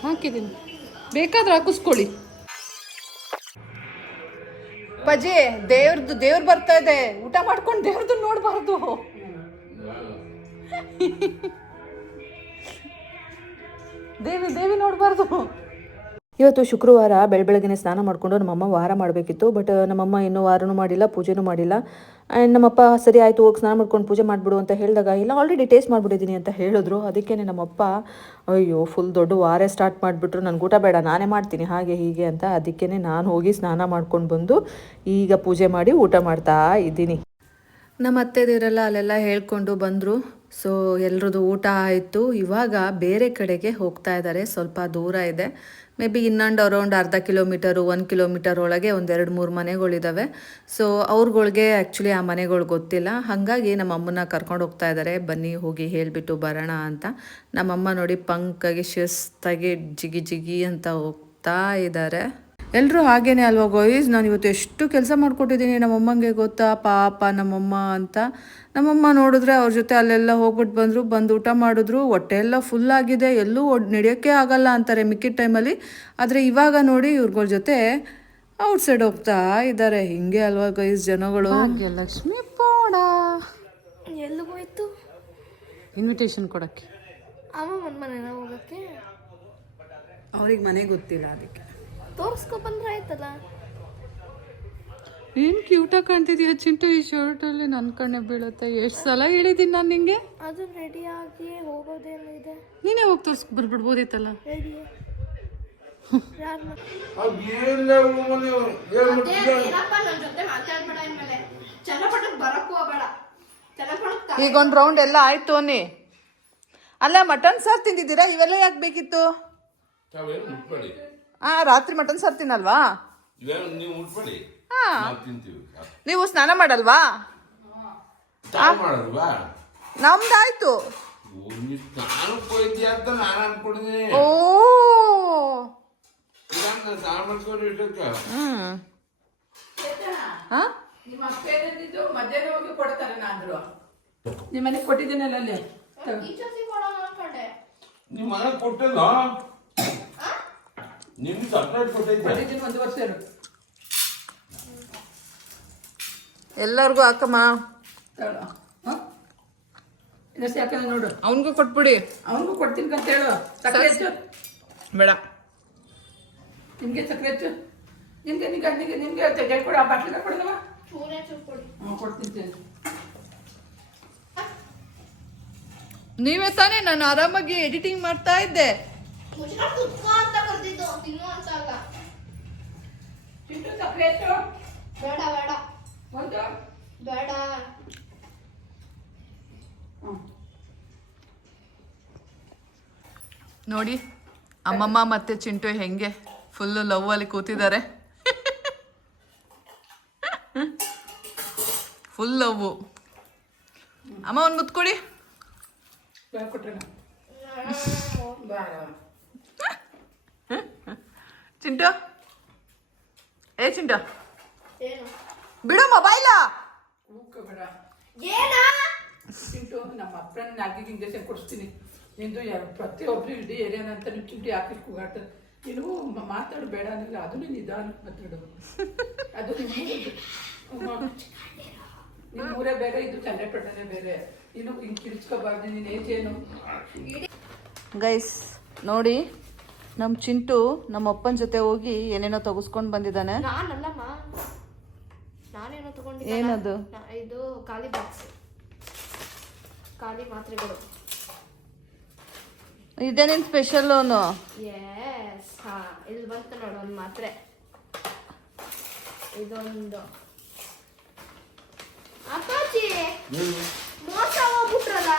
ಹಾಕಿದ್ದೀನಿ, ಬೇಕಾದ್ರೆ ಹಾಕಿಸ್ಕೊಳ್ಳಿ. ಪಜೆ ದೇವ್ರು ಬರ್ತಾ ಇದೆ, ಊಟ ಮಾಡ್ಕೊಂಡು ದೇವ್ರದ್ದು ನೋಡಬಾರ್ದು. ದೇವಿ ನೋಡಬಾರ್ದು. ಇವತ್ತು ಶುಕ್ರವಾರ ಬೆಳಗ್ಗೆನೆ ಸ್ನಾನ ಮಾಡಿಕೊಂಡು ನಮ್ಮಮ್ಮ ವಾರ ಮಾಡಬೇಕಿತ್ತು. ಬಟ್ ನಮ್ಮಮ್ಮ ಇನ್ನೂ ವಾರನೂ ಮಾಡಿಲ್ಲ, ಪೂಜೆನೂ ಮಾಡಿಲ್ಲ. ಆ್ಯಂಡ್ ನಮ್ಮಪ್ಪ ಸರಿ ಆಯಿತು ಹೋಗಿ ಸ್ನಾನ ಮಾಡ್ಕೊಂಡು ಪೂಜೆ ಮಾಡಿಬಿಡು ಅಂತ ಹೇಳಿದಾಗ, ಇಲ್ಲ ಆಲ್ರೆಡಿ ಟೇಸ್ಟ್ ಮಾಡಿಬಿಟ್ಟಿದ್ದೀನಿ ಅಂತ ಹೇಳಿದ್ರು. ಅದಕ್ಕೇ ನಮ್ಮಪ್ಪ ಅಯ್ಯೋ ಫುಲ್ ದೊಡ್ಡ ವಾರೇ ಸ್ಟಾರ್ಟ್ ಮಾಡಿಬಿಟ್ರು, ನನಗೆ ಊಟ ಬೇಡ ನಾನೇ ಮಾಡ್ತೀನಿ ಹಾಗೆ ಹೀಗೆ ಅಂತ. ಅದಕ್ಕೇ ನಾನು ಹೋಗಿ ಸ್ನಾನ ಮಾಡ್ಕೊಂಡು ಬಂದು ಈಗ ಪೂಜೆ ಮಾಡಿ ಊಟ ಮಾಡ್ತಾ ಇದ್ದೀನಿ. ನಮ್ಮ ಅತ್ತೆದಿರೆಲ್ಲ ಅಲ್ಲೆಲ್ಲ ಹೇಳ್ಕೊಂಡು ಬಂದರು. ಸೊ ಎಲ್ರದ್ದು ಊಟ ಆಯಿತು. ಇವಾಗ ಬೇರೆ ಕಡೆಗೆ ಹೋಗ್ತಾ ಇದ್ದಾರೆ, ಸ್ವಲ್ಪ ದೂರ ಇದೆ. ಮೇ ಬಿ ಇನ್ನೊಂದು ಅರೌಂಡ್ ಅರ್ಧ ಕಿಲೋಮೀಟರು 1 ಕಿಲೋಮೀಟರ್ ಒಳಗೆ ಒಂದು 2-3 ಮನೆಗಳಿದ್ದಾವೆ. ಸೊ ಅವ್ರುಗಳಿಗೆ ಆ್ಯಕ್ಚುಲಿ ಆ ಮನೆಗಳು ಗೊತ್ತಿಲ್ಲ, ಹಾಗಾಗಿ ನಮ್ಮ ಅಮ್ಮನ ಕರ್ಕೊಂಡು ಹೋಗ್ತಾ ಇದ್ದಾರೆ. ಬನ್ನಿ ಹೋಗಿ ಹೇಳಿಬಿಟ್ಟು ಬರೋಣ ಅಂತ. ನಮ್ಮಮ್ಮ ನೋಡಿ ಪಂಕಾಗಿ ಶಿಸ್ತಾಗಿ ಜಿಗಿ ಜಿಗಿ ಅಂತ ಹೋಗ್ತಾ ಇದ್ದಾರೆ. ಎಲ್ಲರೂ ಹಾಗೇನೆ ಅಲ್ವಾ ಗೋಯ್ಸ್? ನಾನು ಇವತ್ತು ಎಷ್ಟು ಕೆಲಸ ಮಾಡಿಕೊಟ್ಟಿದ್ದೀನಿ ನಮ್ಮಮ್ಮಂಗೆ ಗೊತ್ತಾ, ಪಾಪ ನಮ್ಮಮ್ಮ ಅಂತ. ನಮ್ಮಮ್ಮ ನೋಡಿದ್ರೆ ಅವ್ರ ಜೊತೆ ಅಲ್ಲೆಲ್ಲ ಹೋಗ್ಬಿಟ್ಟು ಬಂದು ಊಟ ಮಾಡಿದ್ರು. ಹೊಟ್ಟೆ ಎಲ್ಲ ಫುಲ್ ಆಗಿದೆ, ಎಲ್ಲೂ ನಡೆಯೋಕ್ಕೆ ಆಗಲ್ಲ ಅಂತಾರೆ ಮಿಕ್ಕಿದ ಟೈಮಲ್ಲಿ. ಆದರೆ ಇವಾಗ ನೋಡಿ ಇವ್ರಗಳ ಜೊತೆ ಔಟ್ಸೈಡ್ ಹೋಗ್ತಾ ಇದ್ದಾರೆ. ಹಿಂಗೆ ಅಲ್ವಾ ಗೈಸ್ ಜನಗಳು. ಲಕ್ಷ್ಮಿ ಪೋಡ ಎಲ್ಲಿಗೋಯ್ತು? ಇನ್ವಿಟೇಷನ್ ಕೊಡೋಕ್ಕೆ ಅಮ್ಮ ಮನೆನ ಹೋಗಕ್ಕೆ ಅವ್ರಿಗೆ ಮನೆ ಗೊತ್ತಿಲ್ಲ, ಅದಕ್ಕೆ ತೋರಿಸ್ಕೊ ಬಂದ್ರೆ ಆಯ್ತಲ್ಲ. ಏನು ಕ್ಯೂಟಾಗಿ ಕಾಣ್ತಿದೀಯ ಚಿಂಟು ಈ ಶರ್ಟಲ್ಲಿ. ನನ್ನ ಕಣ್ಣೆ ಬೀಳುತ್ತೆ. ಎಷ್ಟು ಸಲ ಹೇಳಿದ್ದೀನಿ ನಾನು ನಿಂಗೆ. ಅದು ರೆಡಿಯಾಗಿ ಹೋಗೋದೇನಿದೆ, ನೀನೇ ಹೋಗಿ ಬರ್ಬಿಡ್ಬೋದಿತ್ತಲ್ಲ. ರೆಡಿ ಈಗ ಒಂದು ರೌಂಡ್ ಎಲ್ಲ ಆಯ್ತು ಅನ್ನಿ. ಅಲ್ಲ ಮಟನ್ ಸಾರು ತಿಂದಿದ್ದೀರಾ? ಇವೆಲ್ಲ ಯಾಕೆ ಬೇಕಿತ್ತು? ರಾತ್ರಿ ಮಟನ್ ಸಾರು ತಿನ್ನಲ್ವಾ? ನೀವು ಸ್ನಾನ ಮಾಡಲ್ವಾ? ನಮ್ದಾಯ್ತು. ಓ ಮಧ್ಯಾಹ್ನ ಹೋಗಿ ಕೊಡ್ತಾರೆ. ನಾದ್ರು ನಿಮ್ಮ ಮನೆಗೆ ಕೊಟ್ಟಿದ್ದೀನಲ್ಲ ಅಲ್ಲಿ. ನಿಮ್ಮ ಮನೆ ಕೊಟ್ಟಿಲ್ಲ, ನಿಮ್ ಸಪ್ರೇಟ್ ಕೊಟ್ಟಿದ್ದೀನಿ. 1 ವರ್ಷ ಎಲ್ಲರಿಗೂ ಹಾಕಮ್ಮ. ಇನ್ನಷ್ಟು ಯಾಕಂದ್ರೆ ನೋಡು, ಅವನಿಗೂ ಕೊಟ್ಬಿಡಿ. ಅವನಿಗೂ ಕೊಡ್ತೀನಿ ಅಂತ ಹೇಳು. ಸಕ್ಕರೆ ಹೆಚ್ಚು ಬೇಡ. ನಿಮ್ಗೆ ಸಕ್ಕರೆ ಹೆಚ್ಚು, ನಿಮ್ಗೆ ನಿಮ್ಗೆ ನಿಮ್ಗೆ ಹೇಳ್ಕೊಡು. ಆ ಬಾಟ್ಲಿಗೆ ಕೊಡೋದವ ಚೂರೇ ಚೂರು ಕೊಡಿ. ಕೊಡ್ತೀನಿ. ನೀವೇ ತಾನೇ ನಾನು ಆರಾಮಾಗಿ ಎಡಿಟಿಂಗ್ ಮಾಡ್ತಾ ಇದ್ದೆ. ಮುಚ್ಕೊಂಡು ಕುತ್ಕೋ ಅಂತ ಕರ್ದಿದ್ದು, ತಿನ್ನು ಅಂತ ಅಲ್ಲ. ಚಿಂಟು ಚಾಕ್ಲೇಟು ಬೇಡ ಬೇಡ ಒಂದು ಬೇಡ. ನೋಡಿ ಅಮ್ಮಮ್ಮ ಮತ್ತೆ ಚಿಂಟು ಹೆಂಗೆ ಫುಲ್ಲು ಲವ್ ಅಲ್ಲಿ ಕೂತಿದ್ದಾರೆ. Full love. ಅಮ್ಮ ಒಂದು ಮುತ್ಕೊಡಿ. ಕೊಟ್ರೆ ಬೇಡ. ಚಿಂಟು ಏ ಚಿಂಟು ಏನು ಬಿಡು ಮೊಬೈಲ. ಹೂಕ ಬೇಡ. ಏನಾ ಚಿಂಟು ನಮ್ಮ ಅಪ್ಪನ ನಾಲ್ಕಿಗೆ ಇಂಜೆಕ್ಷನ್ ಕೊಡಿಸ್ತೀನಿ. ನಿಂದು ಪ್ರತಿಯೊಬ್ಬರು ಇಡೀ ಏರಿಯಾನಂತ ನೀವು ಚಿಂಟು ಯಾಕೆ ಕೂಗಾಡ್ತಾರೆ. ನೀನು ಮಾತಾಡು ಬೇಡ ಅನ್ನಿಲ್ಲ, ಅದನ್ನು ನಿಧಾನ ಮಾತಾಡು. ಅದು ನಿಮ್ಮೂರೇ ಬೇರೆ, ಇದು ಚನ್ನಪಟ್ಟಣನೇ ಬೇರೆ. ಇನ್ನು ಹಿಂಗೆ ಕಿಡಿಸ್ಕೋಬಾರ್ದು. ನೀನು ಏಜೇನು? ಗೈಸ್ ನೋಡಿ, ನಮ್ಮ ಚಿಂಟು ನಮ್ಮ ಅಪ್ಪನ ಜೊತೆ ಹೋಗಿ ಏನೇನೋ ತೆಗೆಸ್ಕೊಂಡು ಬಂದಿದ್ದಾನೆ. ನಾನಲ್ಲಮ್ಮ, ನಾನೇನೋ ತಗೊಂಡಿದ್ದೆ. ಏನದು? ಇದು ಖಾಲಿ ಬಾಕ್ಸ್, ಖಾಲಿ ಮಾತ್ರೆಗಳು. ಇದೇನೇನು ಸ್ಪೆಷಲ್ ಅವನು? ಎಸ್, ಹಾ ಇಲ್ಲಿ ಬಂತು ನೋಡು ಒಂದು ಮಾತ್ರೆ. ಇದೊಂದು ಅಪ್ಪಾಜಿ ಮೋಸ ಹೋಗ್ಬಿಟ್ರಲ್ಲ.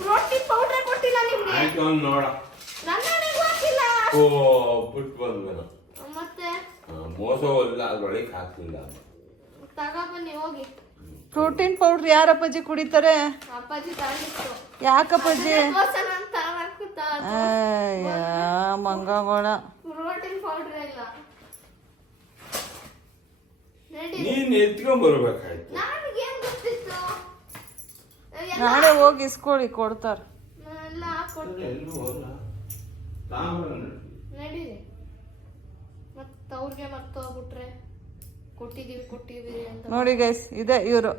ಪ್ರೋಟೀನ್ ಪೌಡರ್ ಕೊಟ್ಟಿಲ್ಲ ನಿಮ್ಗೆ. ಆಯ್ತು ಅವ್ನು ನೋಡ. ನನ್ನನೆಗೂ ಹಾಕಿಲ್ಲ. ಓ ಬಿಟ್ಟು ಬಂದ್ಮೇಲೆ ಮತ್ತೆ ಮೋಸ ಹೋಗಿಲ್ಲ, ಅದ್ರೊಳಗೆ ಹಾಕ್ಲಿಲ್ಲ. ತಗೊಬನ್ನಿ ಹೋಗಿ. ಪ್ರೋಟೀನ್ ಪೌಡ್ರ್ ಯಾರಪ್ಪಾಜಿ ಕುಡಿತಾರೆ? ಅಪ್ಪಾಜಿ ತಗೊಂಡಿತ್ತು. ಯಾಕಪ್ಪಾಜಿ? ತೋರ್ಸಣ ಅಂತ ಹಾಕುತ್ತಾ. ಅಯ್ಯ ಮಂಗಗಳ. ಪ್ರೋಟೀನ್ ಪೌಡರ್ ಇಲ್ಲ. ನಡಿ. ನೀನ್ ಎತ್ಕೊಂಡ್ ಬರ್ಬೇಕಾಯ್ತು. ನನಗೇನ್ ಗೊತ್ತಿತ್ತು? ನಾಳೆ ಹೋಗಿ ಇಸ್ಕೊಳ್ಳಿ, ಕೊಡ್ತಾರೆ. ಎಲ್ಲ ಹಾಕೊಟ್ಟು ಎಲ್ಲೂ ಹೋಗಲ್ಲ. ತಾಮ್ರ ನಡೀರಿ. ಮತ್ತೆ ಅವ್ರಿಗೆ ಮರ್ತೋಗ್ಬಿಟ್ರೆ ಕೊಟ್ಟಿದೀವಿ ಅಂತ. ನೋಡಿ ಗೈಸ್, ಇದೆ ಇವರು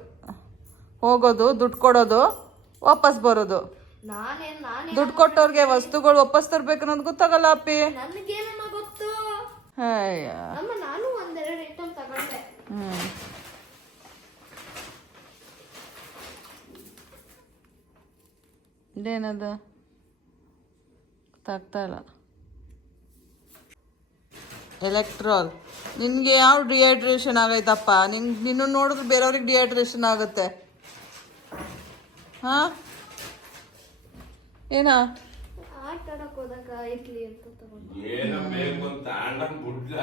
ಹೋಗೋದು, ದುಡ್ಡು ಕೊಡೋದು, ವಾಪಸ್ ಬರೋದು. ನಾನೇನ್ ದುಡ್ಡು ಕೊಟ್ಟವ್ರಿಗೆ ವಸ್ತುಗಳು ವಾಪಸ್ ತರ್ಬೇಕು ಅನ್ನೋದು ಗೊತ್ತಾಗಲ್ಲ ಅಪ್ಪಿ. ನನ್ಗೇನಮ್ಮ ಗೊತ್ತು. ಅಯ್ಯ ಅಮ್ಮ ನಾನು ಒಂದೆರಡು ಐಟಮ್ ತಗೊಂಡೆ. ಇದೇನದು ಗೊತ್ತಾಗ್ತಾ ಇಲ್ಲ. ಎಲೆಕ್ಟ್ರಾಲ್. ನಿನಗೆ ಯಾವ ಡಿಹೈಡ್ರೇಷನ್ ಆಗೈತಪ್ಪ? ನಿನ್ನ ನೋಡಿದ್ರೆ ಬೇರೆಯವ್ರಿಗೆ ಡಿಹೈಡ್ರೇಷನ್ ಆಗುತ್ತೆ. ಹಾ ಏನಾ? ಆಟ ಆಡಕ್ ಹೋದಾಗ ಇಡ್ಲಿ ಅಂತ ತಗೊಂಡೆ. ಏನೋ ಬೇಕು ಅಂತ ಬಿಡ್ಲ.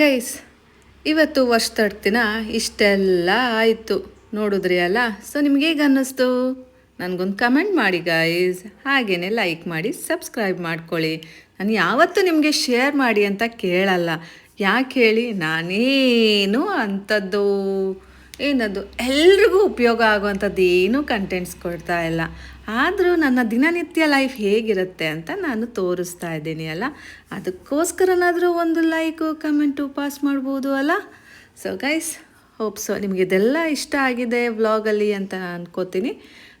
ಗೈಸ್, ಇವತ್ತು ವರ್ಷದ ದಿನ ಇಷ್ಟೆಲ್ಲ ಆಯಿತು ನೋಡಿದ್ರಿ ಅಲ್ಲ. ಸೊ ನಿಮ್ಗೆ ಹೇಗೆ ಅನ್ನಿಸ್ತು? ನನಗೊಂದು ಕಮೆಂಟ್ ಮಾಡಿ ಗೈಸ್. ಹಾಗೆಯೇ ಲೈಕ್ ಮಾಡಿ, ಸಬ್ಸ್ಕ್ರೈಬ್ ಮಾಡ್ಕೊಳ್ಳಿ. ನಾನು ಯಾವತ್ತೂ ನಿಮಗೆ ಶೇರ್ ಮಾಡಿ ಅಂತ ಕೇಳಲ್ಲ. ಯಾಕೆ ಹೇಳಿ, ನಾನೇನು ಅಂಥದ್ದು ಏನದು ಎಲ್ರಿಗೂ ಉಪಯೋಗ ಆಗುವಂಥದ್ದು ಏನೂ ಕಂಟೆಂಟ್ಸ್ ಕೊಡ್ತಾ ಇಲ್ಲ. ಆದರೂ ನನ್ನ ದಿನನಿತ್ಯ ಲೈಫ್ ಹೇಗಿರುತ್ತೆ ಅಂತ ನಾನು ತೋರಿಸ್ತಾ ಇದ್ದೀನಿ ಅಲ್ಲ. ಅದಕ್ಕೋಸ್ಕರನಾದರೂ ಒಂದು ಲೈಕು ಕಮೆಂಟು ಪಾಸ್ ಮಾಡ್ಬೋದು ಅಲ್ಲ. ಸೊ ಗೈಸ್, ಹೋಪ್ ಸೊ ನಿಮಗೆ ಇದೆಲ್ಲ ಇಷ್ಟ ಆಗಿದೆ ವ್ಲಾಗಲ್ಲಿ ಅಂತ ನಾನು ಅನ್ಕೋತೀನಿ.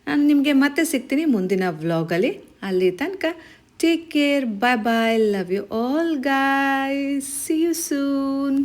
ನಾನು ನಿಮಗೆ ಮತ್ತೆ ಸಿಗ್ತೀನಿ ಮುಂದಿನ ವ್ಲಾಗಲ್ಲಿ. ಅಲ್ಲಿ ತನಕ take care, bye bye, love you all guys, see you soon.